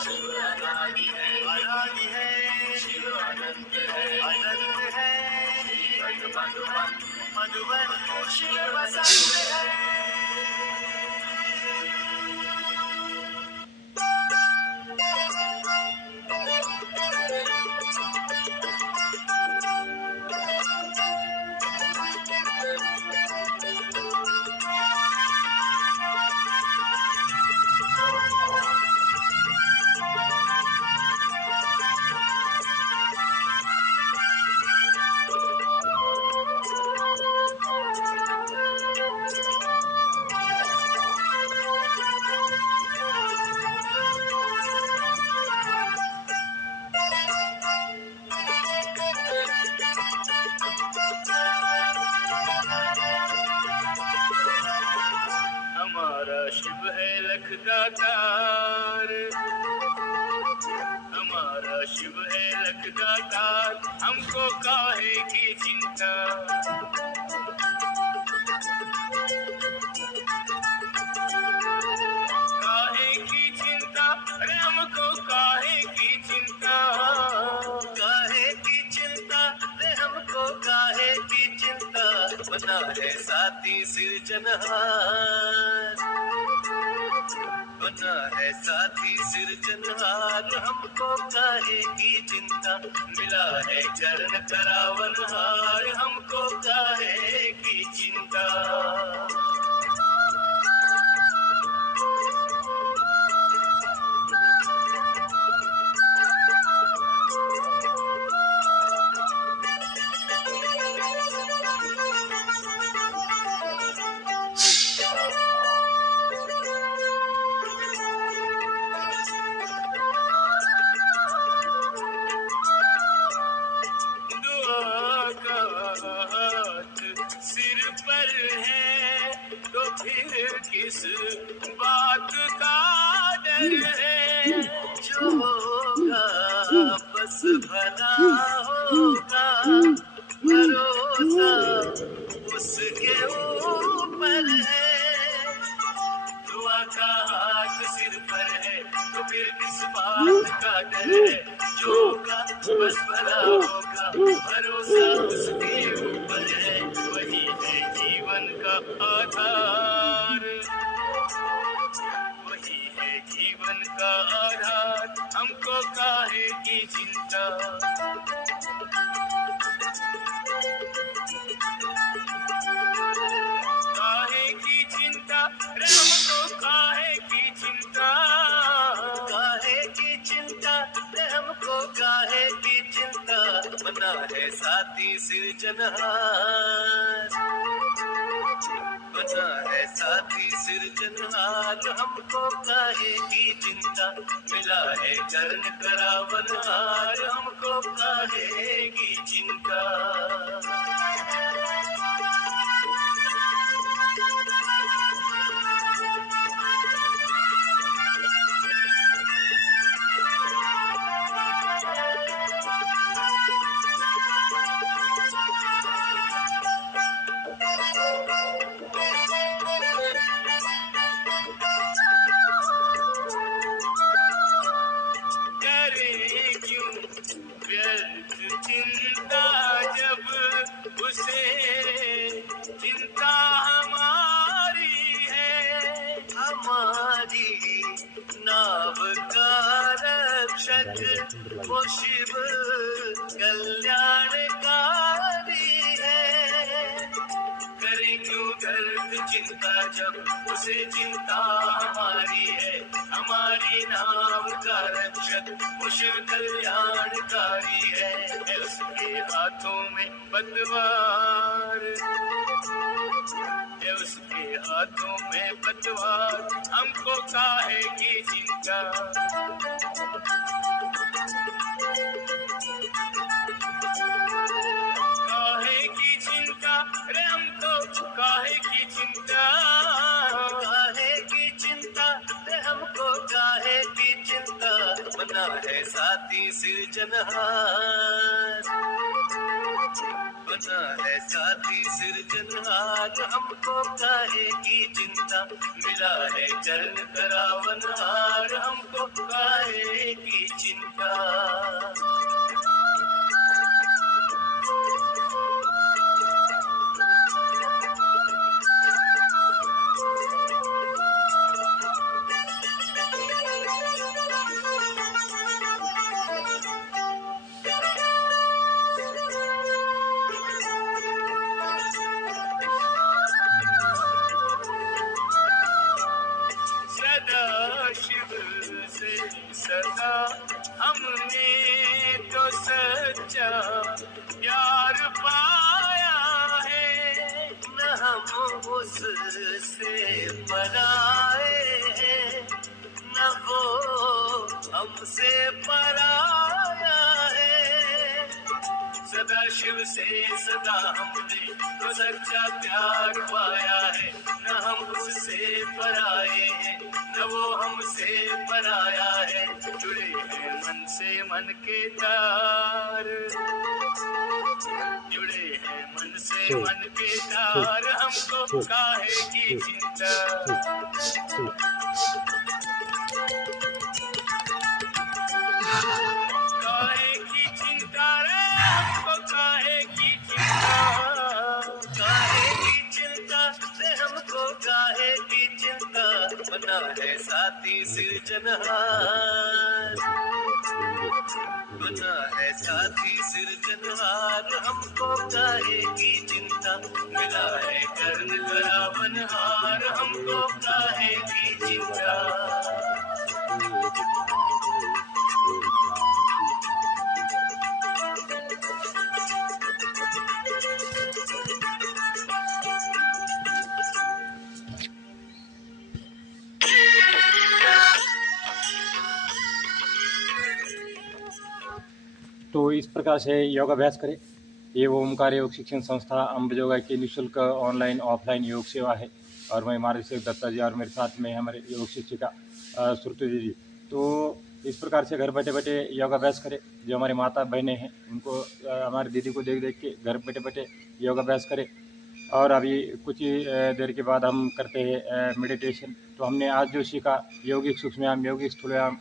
शिव अनादि है, अनादि है, शिव अनंत है, अनंत है, मधुबन मधुबन शिव वसंत है। शिव है लख दातार, हमारा शिव है लखदातार, हमको काहे की चिंता। काहे की चिंता, अरे हमको काहे की चिंता। काहे की चिंता, अरे हमको काहे की चिंता। बना है साथी सिरजनहार, बना है साथी सिरजनहार, हमको काहे की चिंता। मिला है चरण करावनहार, हमको काहे की चिंता। दुआ का हाथ सिर पर है तो फिर किस बात का डर है। जो होगा बस भला होगा, भरोसा उसके ऊपर है। दुआ का हाथ सिर पर है तो फिर किस बात का डर है। जो होगा बस भला होगा, भरोसा उसके ऊपर है। वही है जीवन का आधार, वही है जीवन का आधार, हमको काहे की चिंता। काहे की चिंता, रे हमको काहे की चिंता। काहे की चिंता, रे हमको काहे की चिंता। बना है साथी सिरजनहार, बना है साथी सिरजनहार, हमको काहे की चिंता। मिला है चरण करावनहार, हमको काहे की चिंता। करे क्यों व्यर्थ चिंता, जब उसे चिंता हमारी है। हमारी नाव का रक्षक वो शिव कल्याणकारी है। करे क्यों दर्द चिंता, जब उसे चिंता हमारी है। हमारी नाव का रक्षक वो शिव कल्याणकारी है। उसके हाथों में पतवार, उसके हाथों में पतवार, हमको काहे की चिंता। काहे की चिंता, रे हमको काहे की चिंता। काहे की चिंता, रे हमको काहे की चिंता। बना है साथी सिरजनहार, बना है साथी सिरजनहार, हमको काहे की चिंता। मिला है चरण करावनहार, हमको काहे की चिंता। सदा शिव से सदा हमने तो सच्चा प्यार पाया है। न हम उससे पराए हैं, न वो हमसे पराया है। सदा शिव से सदा हमने तो सच्चा प्यार पाया है, न हम उससे पराए हैं न वो हमसे पराया है। जुड़े हैं मन से मन के तार, जुड़े हैं मन से मन के तार, हमको काहे की चिंता। काहे की चिंता रे, हमको काहे की चिंता, काहे की चिंता रे, हमको काहे की चिंता। बना है साथी सिरजनहार, बना है साथी सिरजनहार, हमको काहे की चिंता। मिला है कर्ण करावनहार, हमको काहे की चिंता। तो इस प्रकार से योगाभ्यास करें। ये ओमकार योग शिक्षण संस्था अंबजोगाई की निःशुल्क ऑनलाइन ऑफलाइन योग सेवा है और मैं मार्गदर्शक दत्ता जी और मेरे साथ में हमारे योग शिक्षिका श्रुति जी। तो इस प्रकार से घर बैठे बैठे योगाभ्यास करें। जो हमारी माता बहनें हैं उनको हमारी दीदी को देख देख के घर बैठे बैठे योगाभ्यास करें। और अभी कुछ ही देर के बाद हम करते हैं मेडिटेशन। तो हमने आज जो सीखा यौगिक सूक्ष्म यौगिक स्थूलयाम,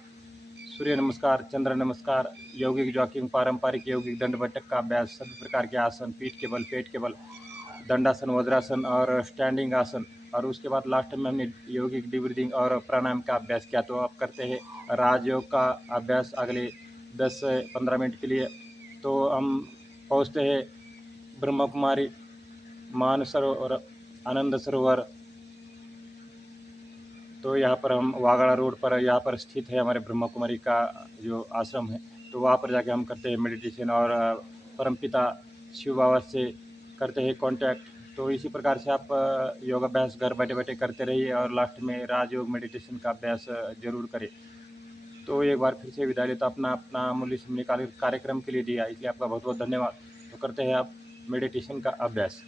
सूर्य नमस्कार, चंद्र नमस्कार, यौगिक जॉकिंग, पारंपरिक यौगिक दंड बैठक का अभ्यास, सभी प्रकार के आसन, पीठ के बल, पेट के बल, दंडासन, वज्रासन और स्टैंडिंग आसन। और उसके बाद लास्ट में हमने यौगिक डीप ब्रीदिंग और प्राणायाम का अभ्यास किया। तो अब करते हैं राजयोग का अभ्यास अगले 10 से 15 मिनट के लिए। तो हम पहुँचते हैं ब्रह्म कुमारी, मानसरोवर, आनंद सरोवर। तो यहाँ पर हम वागड़ा रोड पर यहाँ पर स्थित है हमारे ब्रह्मा कुमारी का जो आश्रम है। तो वहाँ पर जाके हम करते हैं मेडिटेशन और परमपिता शिव बाबा से करते हैं कांटेक्ट। तो इसी प्रकार से आप योगाभ्यास घर बैठे बैठे करते रहिए और लास्ट में राजयोग मेडिटेशन का अभ्यास जरूर करें। तो एक बार फिर से विदाई लेता अपना अमूल्य समय कार्यक्रम के लिए दिया, इसलिए आपका बहुत बहुत धन्यवाद। तो करते हैं आप मेडिटेशन का अभ्यास।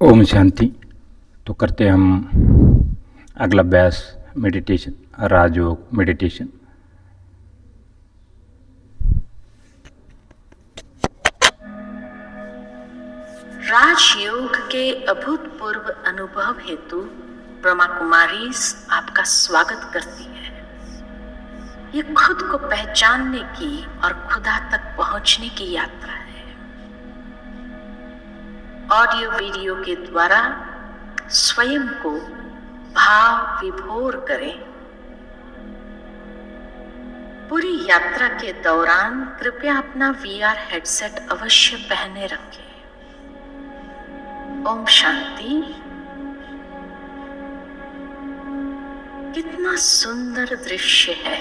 ओम शांति। तो करते हैं हम अगला अभ्यास मेडिटेशन, राजयोग मेडिटेशन। राजयोग के अभूतपूर्व अनुभव हेतु ब्रह्मा कुमारी आपका स्वागत करती है। ये खुद को पहचानने की और खुदा तक पहुंचने की यात्रा है। ऑडियो वीडियो के द्वारा स्वयं को भाव विभोर करें। पूरी यात्रा के दौरान कृपया अपना VR हेडसेट अवश्य पहने रखें। ओम शांति। कितना सुंदर दृश्य है।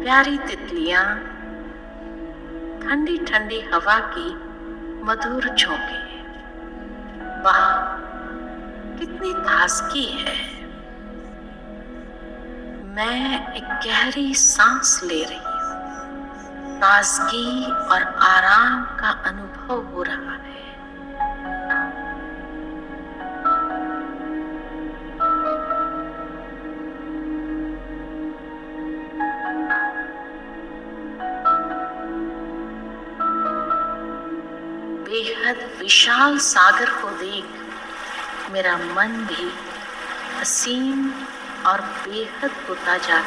प्यारी तितलियां, ठंडी ठंडी हवा की मधुर झोंके। वाह, कितनी ताजगी है। मैं एक गहरी सांस ले रही हूँ। ताजगी और आराम का अनुभव हो रहा है। बेहद विशाल सागर को देख मेरा मन भी असीम और बेहद होता जा रहा है।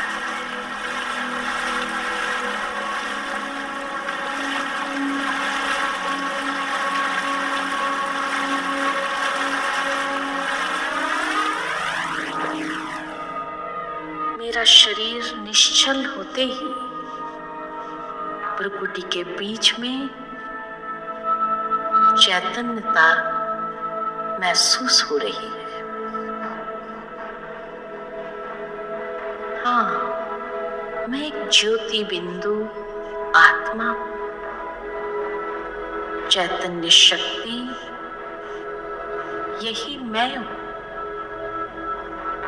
मेरा शरीर निश्चल होते ही भ्रुकुटी के बीच में चैतन्यता महसूस हो रही है। हाँ, मैं एक ज्योति बिंदु आत्मा हूं। चैतन्य शक्ति यही मैं हूं।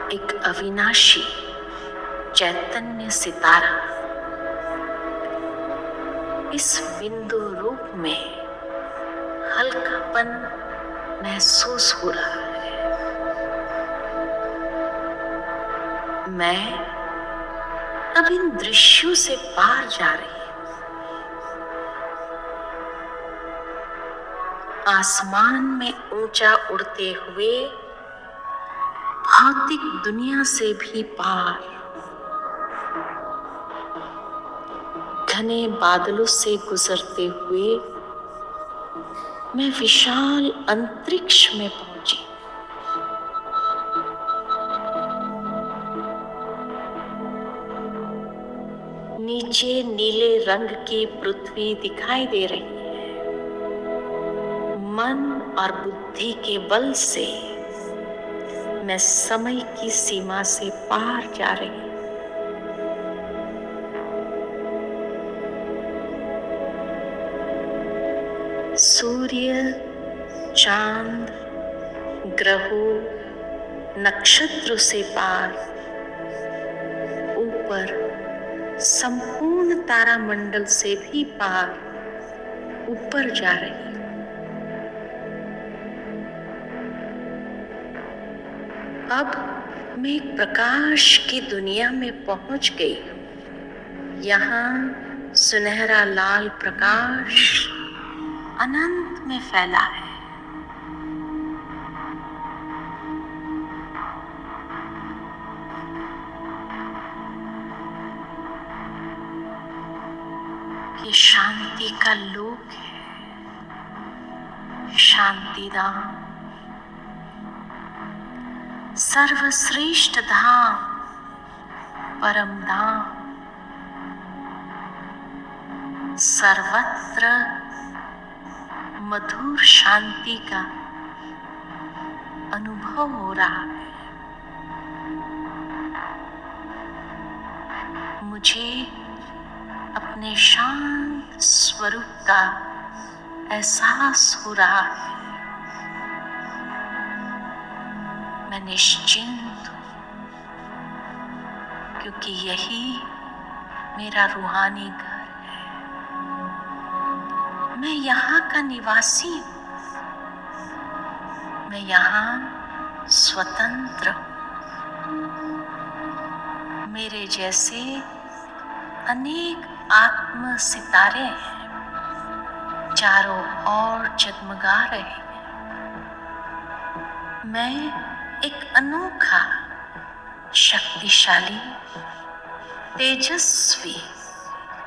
एक अविनाशी चैतन्य सितारा इस बिंदु रूप में हल्कापन महसूस हो रहा है। मैं अब इन दृश्यों से पार जा रही हूं। आसमान में ऊंचा उड़ते हुए भौतिक दुनिया से भी पार, घने बादलों से गुजरते हुए मैं विशाल अंतरिक्ष में पहुंची। नीचे नीले रंग की पृथ्वी दिखाई दे रही है। मन और बुद्धि के बल से मैं समय की सीमा से पार जा रही हूं। सूर्य, चांद, ग्रहों, नक्षत्रों से पार, ऊपर संपूर्ण तारामंडल से भी पार ऊपर जा रही हूं। अब मैं एक प्रकाश की दुनिया में पहुंच गई हूं। यहाँ सुनहरा लाल प्रकाश अनंत में फैला है। ये शांति का लोक है, शांति धाम, सर्वश्रेष्ठ धाम, परम धाम। सर्वत्र मधुर शांति का अनुभव हो रहा है। मुझे अपने शांत स्वरूप का एहसास हो रहा है। मैं निश्चिंत हूं, क्योंकि यही मेरा रूहानी घर है। मैं यहाँ का निवासी हूँ। मैं यहाँ स्वतंत्र हूँ। मेरे जैसे अनेक आत्म सितारे हैं, चारों ओर जगमगा रहे हैं। मैं एक अनोखा, शक्तिशाली, तेजस्वी,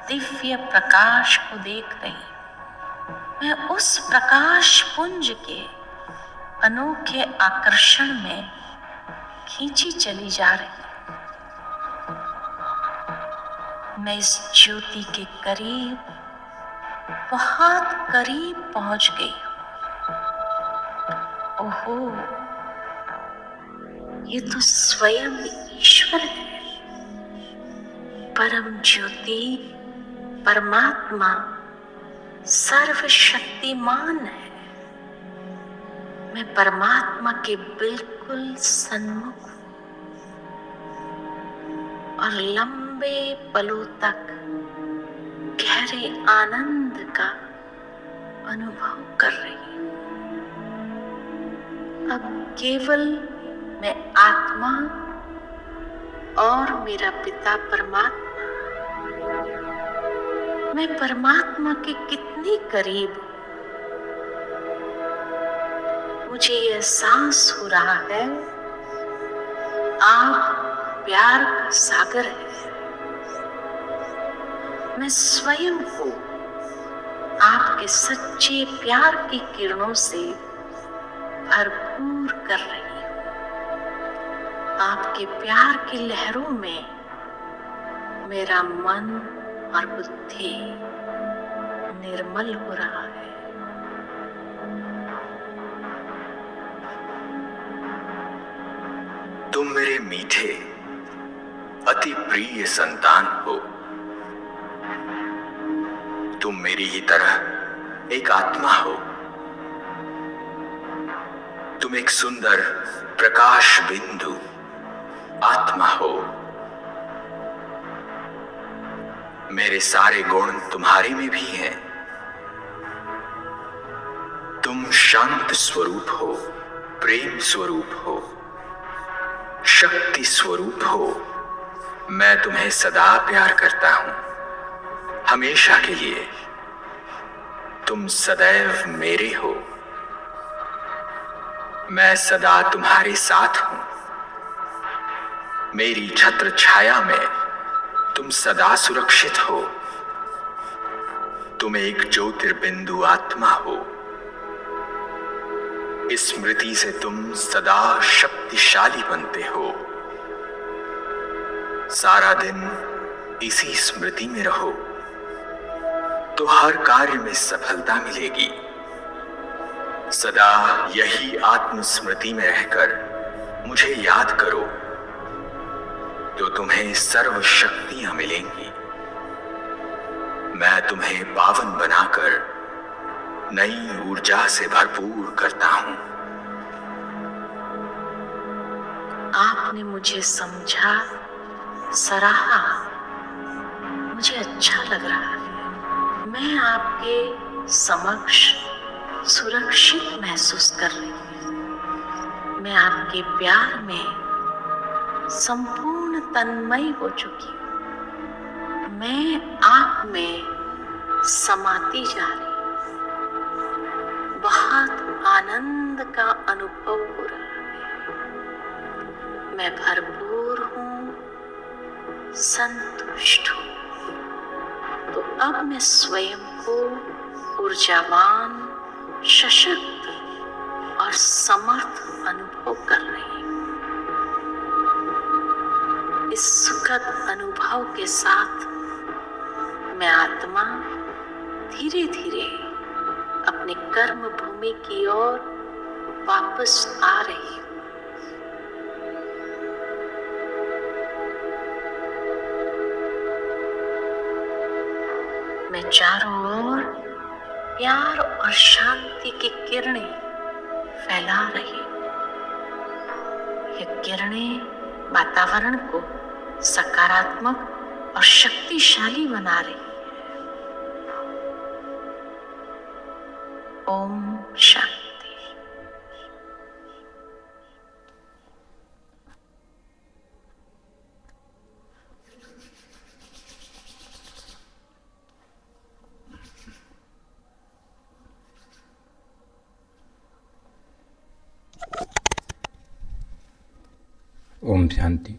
दिव्य प्रकाश को देख रही हूं। मैं उस प्रकाश पुंज के अनोखे आकर्षण में खींची चली जा रही हूं। मैं इस ज्योति के करीब, बहुत करीब पहुंच गई हूं। ओहो, ये तो स्वयं ईश्वर है। परम ज्योति, परमात्मा, सर्वशक्तिमान है। मैं परमात्मा के बिल्कुल सन्मुख हूं और लंबे पलों तक गहरे आनंद का अनुभव कर रही हूं। अब केवल मैं आत्मा और मेरा पिता परमात्मा, मैं परमात्मा के कितनी करीब हूं। मुझे ये एहसास हो रहा है, आप प्यार का सागर है। मैं स्वयं को आपके सच्चे प्यार की किरणों से भरपूर कर रही हूं। आपके प्यार की लहरों में मेरा मन और बुद्धि निर्मल हो रहा है। तुम मेरे मीठे अति प्रिय संतान हो। तुम मेरी ही तरह एक आत्मा हो। तुम एक सुंदर प्रकाश बिंदु आत्मा हो। मेरे सारे गुण तुम्हारे में भी हैं। तुम शांत स्वरूप हो, प्रेम स्वरूप हो, शक्ति स्वरूप हो। मैं तुम्हें सदा प्यार करता हूं, हमेशा के लिए। तुम सदैव मेरे हो। मैं सदा तुम्हारे साथ हूं। मेरी छत्र छाया में तुम सदा सुरक्षित हो। तुम एक ज्योतिर्बिंदु आत्मा हो। स्मृति से तुम सदा शक्तिशाली बनते हो। सारा दिन इसी स्मृति में रहो तो हर कार्य में सफलता मिलेगी। सदा यही आत्म स्मृति में रहकर मुझे याद करो तो तुम्हें सर्व शक्तियां मिलेंगी। मैं तुम्हें पावन बनाकर नई ऊर्जा से भरपूर करता हूं। आपने मुझे समझा, सराहा, मुझे अच्छा लग रहा है। मैं आपके समक्ष सुरक्षित महसूस कर रही हूँ। मैं आपके प्यार में संपूर्ण तन्मय हो चुकी हूँ। मैं आप में समाती जा रही हूँ। बहुत आनंद का अनुभव हो रहा है। मैं भरपूर हूँ, संतुष्ट हूँ। तो अब मैं स्वयं को ऊर्जावान, सशक्त और समर्थ अनुभव कर रही हूँ। इस सुखद अनुभव के साथ मैं आत्मा धीरे धीरे अपने कर्म भूमि की ओर वापस आ रही हूँ। मैं चारों ओर प्यार और शांति की किरणें फैला रही हूँ। ये किरणें वातावरण को सकारात्मक और शक्तिशाली बना रही है। ओम शांति। ओम शांति।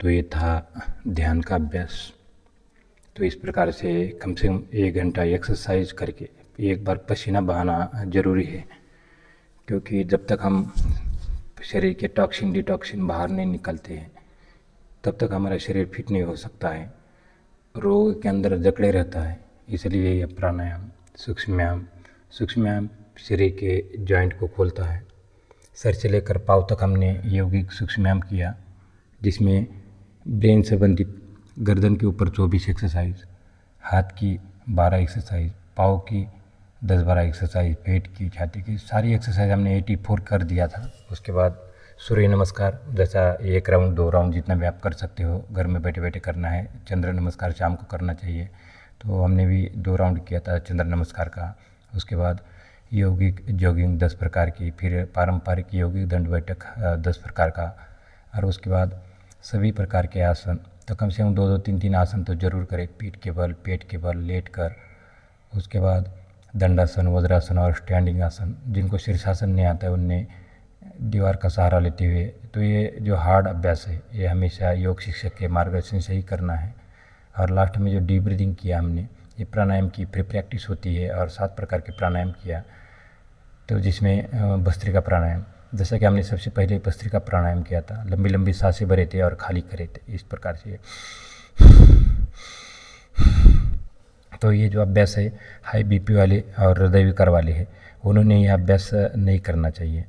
तो ये था ध्यान का अभ्यास। तो इस प्रकार से कम 1 घंटा एक्सरसाइज करके एक बार पसीना बहाना ज़रूरी है, क्योंकि जब तक हम शरीर के टॉक्सिन डिटॉक्सिन बाहर नहीं निकलते हैं तब तक हमारा शरीर फिट नहीं हो सकता है, रोग के अंदर जकड़े रहता है। इसलिए यह प्राणायाम, सूक्ष्म शरीर के जॉइंट को खोलता है। सर से लेकर पाँव तक हमने यौगिक सूक्ष्म किया, जिसमें ब्रेन संबंधित गर्दन के ऊपर 24 एक्सरसाइज, हाथ की 12 एक्सरसाइज, पाँव की 10-12 एक्सरसाइज, पेट की, छाती की सारी एक्सरसाइज हमने 84 कर दिया था। उसके बाद सूर्य नमस्कार, जैसा 1 राउंड 2 राउंड जितना भी आप कर सकते हो, घर में बैठे बैठे करना है। चंद्र नमस्कार शाम को करना चाहिए, तो हमने भी 2 राउंड किया था चंद्र नमस्कार का। उसके बाद यौगिक जॉगिंग 10 प्रकार की, फिर पारंपरिक यौगिक दंड बैठक 10 प्रकार का, और उसके बाद सभी प्रकार के आसन। तो कम से कम 2-2, 3-3 आसन तो ज़रूर करें, पीठ के बल, पेट के बल, लेट कर। उसके बाद दंडासन, वज्रासन और स्टैंडिंग आसन। जिनको शीर्षासन नहीं आता है उनने दीवार का सहारा लेते हुए, तो ये जो हार्ड अभ्यास है ये हमेशा योग शिक्षक के मार्गदर्शन से ही करना है। और लास्ट में जो डीप ब्रीदिंग किया हमने, ये प्राणायाम की फ्री प्रैक्टिस होती है, और 7 प्रकार के प्राणायाम किया, तो जिसमें भस्त्रिका प्राणायाम, जैसा कि हमने सबसे पहले भस्त्रिका प्राणायाम किया था, लंबी लंबी सांसें भरे थे और खाली करे थे इस प्रकार से। तो ये जो अभ्यास है हाई बीपी वाले और हृदय विकार वाले हैं, उन्होंने ये अभ्यास नहीं करना चाहिए।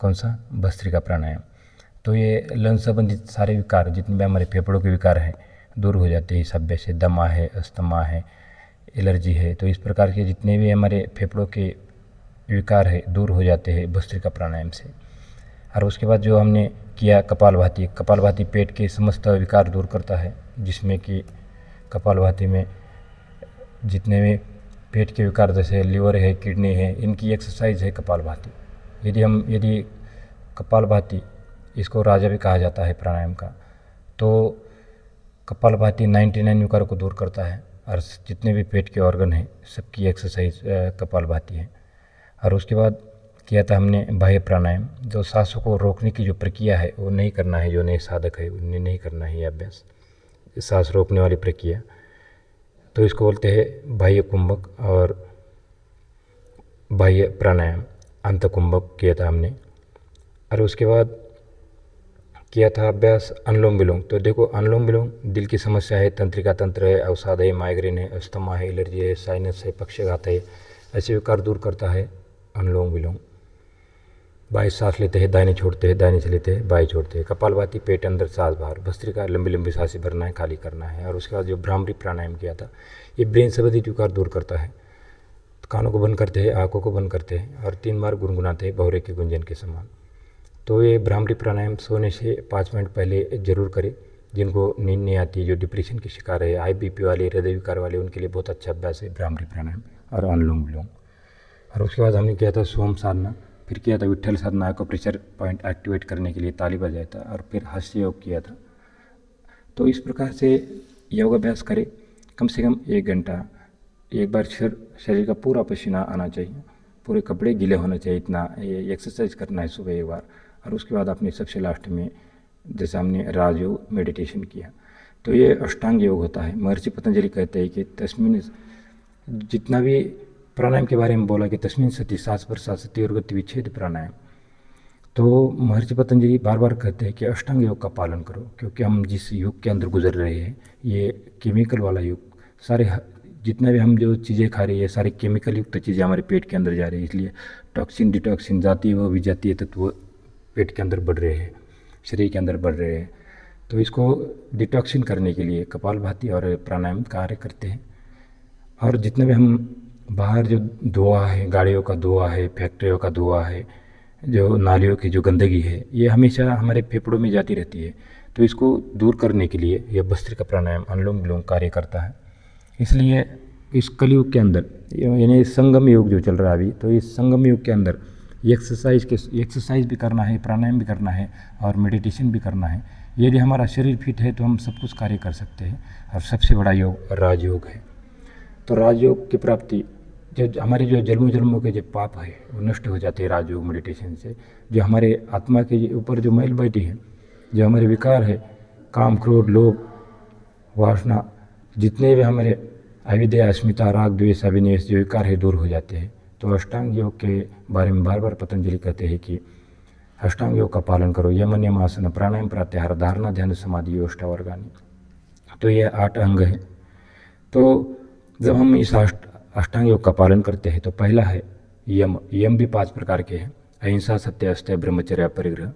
कौन सा? भस्त्रिका प्राणायाम। तो ये लंग्स संबंधित सारे विकार, जितने भी हमारे फेफड़ों के विकार हैं, दूर हो जाते हैं इस अभ्यास से। दमा है, अस्थमा है, एलर्जी है, तो इस प्रकार के जितने भी हमारे फेफड़ों के विकार है दूर हो जाते हैं भस्त्रिका प्राणायाम से। और उसके बाद जो हमने किया कपालभाति पेट के समस्त विकार दूर करता है, जिसमें कि कपालभाति में जितने भी पेट के विकार जैसे लीवर है, किडनी है, इनकी एक्सरसाइज है कपालभाति। यदि कपालभाति, इसको राजा भी कहा जाता है प्राणायाम का, तो कपालभाति 99 विकारों को दूर करता है और जितने भी पेट के ऑर्गन हैं सबकी एक्सरसाइज कपालभाति है। और उसके बाद किया था हमने बाह्य प्राणायाम, जो सांसों को रोकने की जो प्रक्रिया है वो नहीं करना है, जो नए साधक है उन्हें नहीं करना है ये अभ्यास, सांस रोकने वाली प्रक्रिया, तो इसको बोलते हैं बाह्य कुंभक और बाह्य प्राणायाम। अंत कुंभक किया था हमने। और उसके बाद किया था अभ्यास अनुलोम विलोम। तो देखो अनुलोम विलोम दिल की समस्या है, तंत्रिका तंत्र है, अवसाद है, माइग्रेन है, अस्थमा है, एलर्जी है, साइनस है, पक्षघात है, ऐसे विकार दूर करता है अनुलोम विलोम। बाएं सांस लेते हैं, दाहिने छोड़ते हैं, दाहिने से लेते हैं, बाएं छोड़ते हैं। कपालभाति पेट अंदर सांस बाहर, भस्त्रिका लंबी लंबी सांसें भरना है, खाली करना है। और उसके बाद जो भ्रामरी प्राणायाम किया था, ये ब्रेन संबंधित विकार दूर करता है। कानों को बंद करते हैं, आंखों को बंद करते हैं और 3 बार गुनगुनाते हैं भौरे के गुंजन के समान। तो ये भ्रामरी प्राणायाम सोने से 5 मिनट पहले जरूर करें। जिनको नींद नहीं आती, जो डिप्रेशन के शिकार है, हाई बीपी वाले, हृदय विकार वाले, उनके लिए बहुत अच्छा अभ्यास है भ्रामरी प्राणायाम और अनुलोम विलोम। और उसके बाद हमने किया था सोम साधना, फिर किया था विट्ठल साधना को प्रेशर पॉइंट एक्टिवेट करने के लिए ताली बजाया था, और फिर हास्य योग किया था। तो इस प्रकार से योग अभ्यास करें कम से कम 1 घंटा। एक बार शरीर का पूरा पसीना आना चाहिए, पूरे कपड़े गीले होने चाहिए, इतना ये एक्सरसाइज करना है सुबह एक बार। और उसके बाद अपने सबसे लास्ट में जैसे हमने राजयोग मेडिटेशन किया, तो ये अष्टांग योग होता है। महर्षि पतंजलि कहते हैं कि तस्मिन, जितना भी प्राणायाम के बारे में बोला कि तस्मिन सति सांस प्रश्वास सति और गति विच्छेद प्राणायाम, तो महर्षि पतंजलि बार बार कहते हैं कि अष्टांग योग का पालन करो, क्योंकि हम जिस युग के अंदर गुजर रहे हैं ये केमिकल वाला युग, सारे जितने भी हम जो चीज़ें खा रही है सारी केमिकल युक्त चीज़ें हमारे पेट के अंदर जा रही है, इसलिए टॉक्सिन डिटॉक्सिन जाती है, वो विजातीय तत्व पेट के अंदर बढ़ रहे हैं, शरीर के अंदर बढ़ रहे हैं। तो इसको डिटॉक्सिन करने के लिए कपालभाति और प्राणायाम कार्य करते हैं। और जितने भी हम बाहर जो धुआं है, गाड़ियों का धुआं है, फैक्ट्रियों का धुआं है, जो नालियों की जो गंदगी है, ये हमेशा हमारे फेफड़ों में जाती रहती है। तो इसको दूर करने के लिए यह भस्त्रिका प्राणायाम अनुलोम विलोम कार्य करता है। इसलिए इस कलयुग के अंदर, यानी संगम योग जो चल रहा है अभी, तो इस संगम योग के अंदर एक्सरसाइज भी करना है, प्राणायाम भी करना है और मेडिटेशन भी करना है। यदि हमारा शरीर फिट है तो हम सब कुछ कार्य कर सकते हैं। और सबसे बड़ा योग राजयोग है। तो राजयोग की प्राप्ति, जो हमारे जो जन्मों के जो पाप है वो नष्ट हो जाते हैं राजयोग मेडिटेशन से। जो हमारे आत्मा के ऊपर जो मैल बैठी है, जो हमारे विकार है, काम क्रोध लोभ वासना, जितने भी हमारे अविद्या अस्मिता राग द्वेष अभिनिवेश जो विकार है दूर हो जाते हैं। तो अष्टांग योग के बारे में बार बार पतंजलि कहते हैं कि अष्टांग योग का पालन करो। यम नियम आसन प्राणायाम प्रत्याहार धारणा ध्यान समाधि योग अष्टावर्गानी। तो ये 8 अंग है। तो जब हम इस अष्टांग योग का पालन करते हैं तो पहला है यम भी 5 प्रकार के हैं, अहिंसा सत्य अस्त्य ब्रह्मचर्य परिग्रह।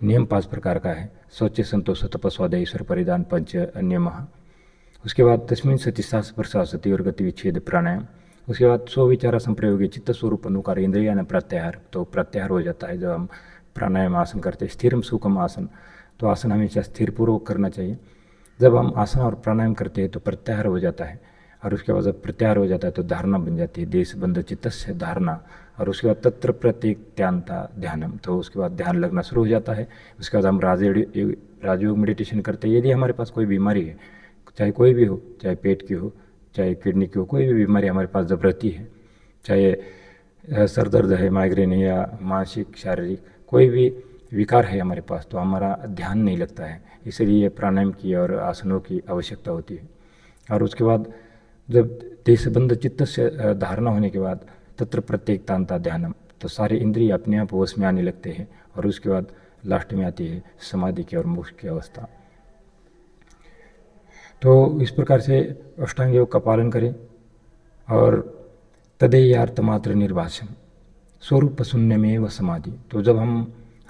नियम 5 प्रकार का है, शौच संतोष तपस्वादय ईश्वर परिधान पंच नियम। उसके बाद तस्मिन सति सांस प्रश्वास सति और गति विच्छेद प्राणायाम। उसके बाद स्व विचारा संप्रयोग चित्त स्वरूप अनुकार इंद्रिया न प्रत्याहार। तो प्रत्याहार हो जाता है जब हम प्राणायाम आसन करते हैं। स्थिरम सुखम आसन, तो आसन हमेशा स्थिर पूर्वक करना चाहिए। जब हम आसन और प्राणायाम करते हैं तो प्रत्याहार हो जाता है। और उसके बाद जब प्रत्याहार हो जाता है तो धारणा बन जाती है, देश बंध चित्तस्य धारणा। और उसके बाद तत्र प्रत्येकत्यांता ध्यानम, तो उसके बाद ध्यान लगना शुरू हो जाता है। उसके बाद हम राजयोग मेडिटेशन करते हैं। यदि हमारे पास कोई बीमारी है, चाहे कोई भी हो, चाहे पेट की हो, चाहे किडनी की हो, कोई भी बीमारी हमारे पास जब रहती है, चाहे सर दर्द है, माइग्रेन है या मानसिक शारीरिक कोई भी विकार है हमारे पास, तो हमारा ध्यान नहीं लगता है। इसलिए प्राणायाम की और आसनों की आवश्यकता होती है। और उसके बाद जब देशबंध चित्त से धारणा होने के बाद तत्र प्रत्येकतांता ध्यानम, तो सारे इंद्रिय अपने आप वश में आने लगते हैं। और उसके बाद लास्ट में आती है समाधि की और मोक्ष की अवस्था। तो इस प्रकार से अष्टांग योग का पालन करें। और तदेयार्थमात्र निर्भाषम स्वरूप शून्य में व समाधि, तो जब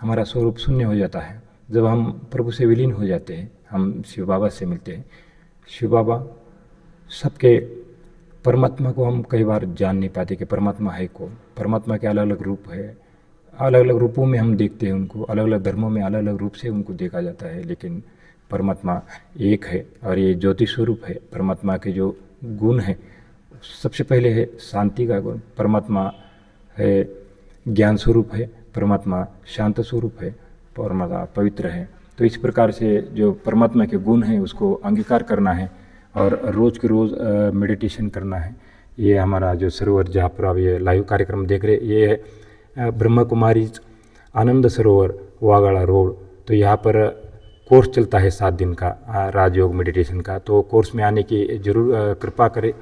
हमारा स्वरूप शून्य हो जाता है, जब हम प्रभु से विलीन हो जाते हैं, हम शिव बाबा से मिलते हैं। शिव बाबा सबके, परमात्मा को हम कई बार जान नहीं पाते कि परमात्मा है कौन। परमात्मा के अलग अलग रूप है, अलग अलग रूपों में हम देखते हैं उनको, अलग अलग धर्मों में अलग अलग रूप से उनको देखा जाता है, लेकिन परमात्मा एक है और ये ज्योति स्वरूप है। परमात्मा के जो गुण हैं, सबसे पहले है शांति का गुण। परमात्मा है ज्ञान स्वरूप है, परमात्मा शांत स्वरूप है, परमात्मा पवित्र है। तो इस प्रकार से जो परमात्मा के गुण हैं उसको अंगीकार करना है और रोज़ के रोज़ मेडिटेशन करना है। ये हमारा जो सरोवर, जहाँ पर आप ये लाइव कार्यक्रम देख रहे, ये है ब्रह्मा कुमारी आनंद सरोवर वागड़ा रोड। तो यहाँ पर कोर्स चलता है 7 दिन का राजयोग मेडिटेशन का। तो कोर्स में आने की जरूर कृपा करें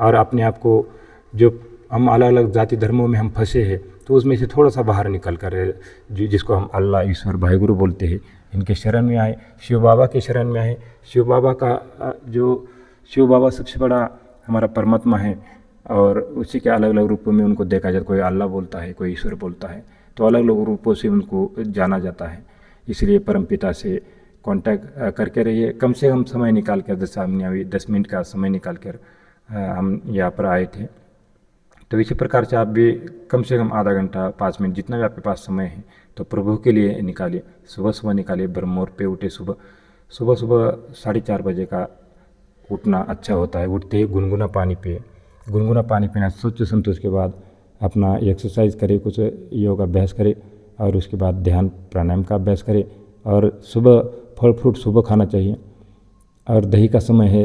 और अपने आप को, जो हम अलग अलग जाति धर्मों में हम फंसे हैं, तो उसमें से थोड़ा सा बाहर निकल कर, जिसको हम अल्लाह, ईश्वर, भाईगुरु बोलते हैं, इनके शरण में आए, शिव बाबा के शरण में आए। शिव बाबा का शिव बाबा सबसे बड़ा हमारा परमात्मा है और उसी के अलग अलग रूपों में उनको देखा जाता है। कोई अल्लाह बोलता है, कोई ईश्वर बोलता है, तो अलग अलग रूपों से उनको जाना जाता है। इसलिए परमपिता से कांटेक्ट करके रहिए। कम से कम समय निकाल कर, 10 मिनट का समय निकाल कर हम यहाँ पर आए थे। तो इसी प्रकार से आप भी कम से कम आधा घंटा, 5 मिनट, जितना भी आपके पास समय है, तो प्रभु के लिए निकालिए। सुबह सुबह निकालिए, ब्रह्ममुहूर्त पे उठे। सुबह 4:30 बजे का उठना अच्छा होता है। उठते ही गुनगुना पानी पिए। गुनगुना पानी पीना, सोच संतोष के बाद अपना एक्सरसाइज करें, कुछ योग अभ्यास करें और उसके बाद ध्यान प्राणायाम का अभ्यास करें। और सुबह फल फ्रूट सुबह खाना चाहिए। और दही का समय है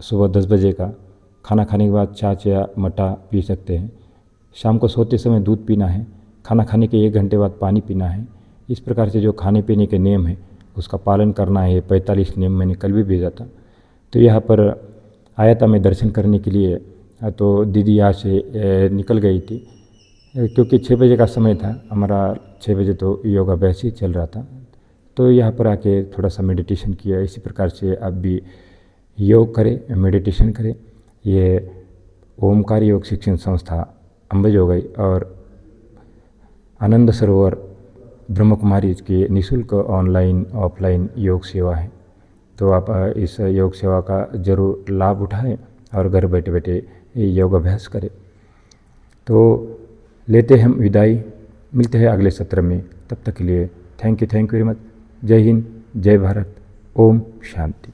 सुबह 10 बजे का। खाना खाने के बाद छाछ या मट्ठा पी सकते हैं। शाम को सोते समय दूध पीना है। खाना खाने के 1 घंटे बाद पानी पीना है। इस प्रकार से जो खाने पीने के नियम है उसका पालन करना है। 45 नियम मैंने कल भी भेजा था। तो यहाँ पर आया था मैं दर्शन करने के लिए, तो दीदी यहाँ से निकल गई थी क्योंकि 6 बजे का समय था हमारा। 6 बजे तो योगा अभ्यास ही चल रहा था। तो यहाँ पर आके थोड़ा सा मेडिटेशन किया। इसी प्रकार से आप भी योग करें, मेडिटेशन करें। ये ओमकार योग शिक्षण संस्था अंबेजोगाई और आनंद सरोवर ब्रह्म कुमारी की निःशुल्क ऑनलाइन ऑफलाइन योग सेवा है। तो आप इस योग सेवा का जरूर लाभ उठाएं और घर बैठे बैठे योग अभ्यास करें। तो लेते हैं हम विदाई, मिलते हैं अगले सत्र में। तब तक के लिए थैंक यू वेरी मच। जय हिंद, जय भारत, ओम शांति।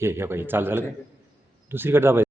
हे काही चालू झालं काय? दुसरीकडे दाबायचं.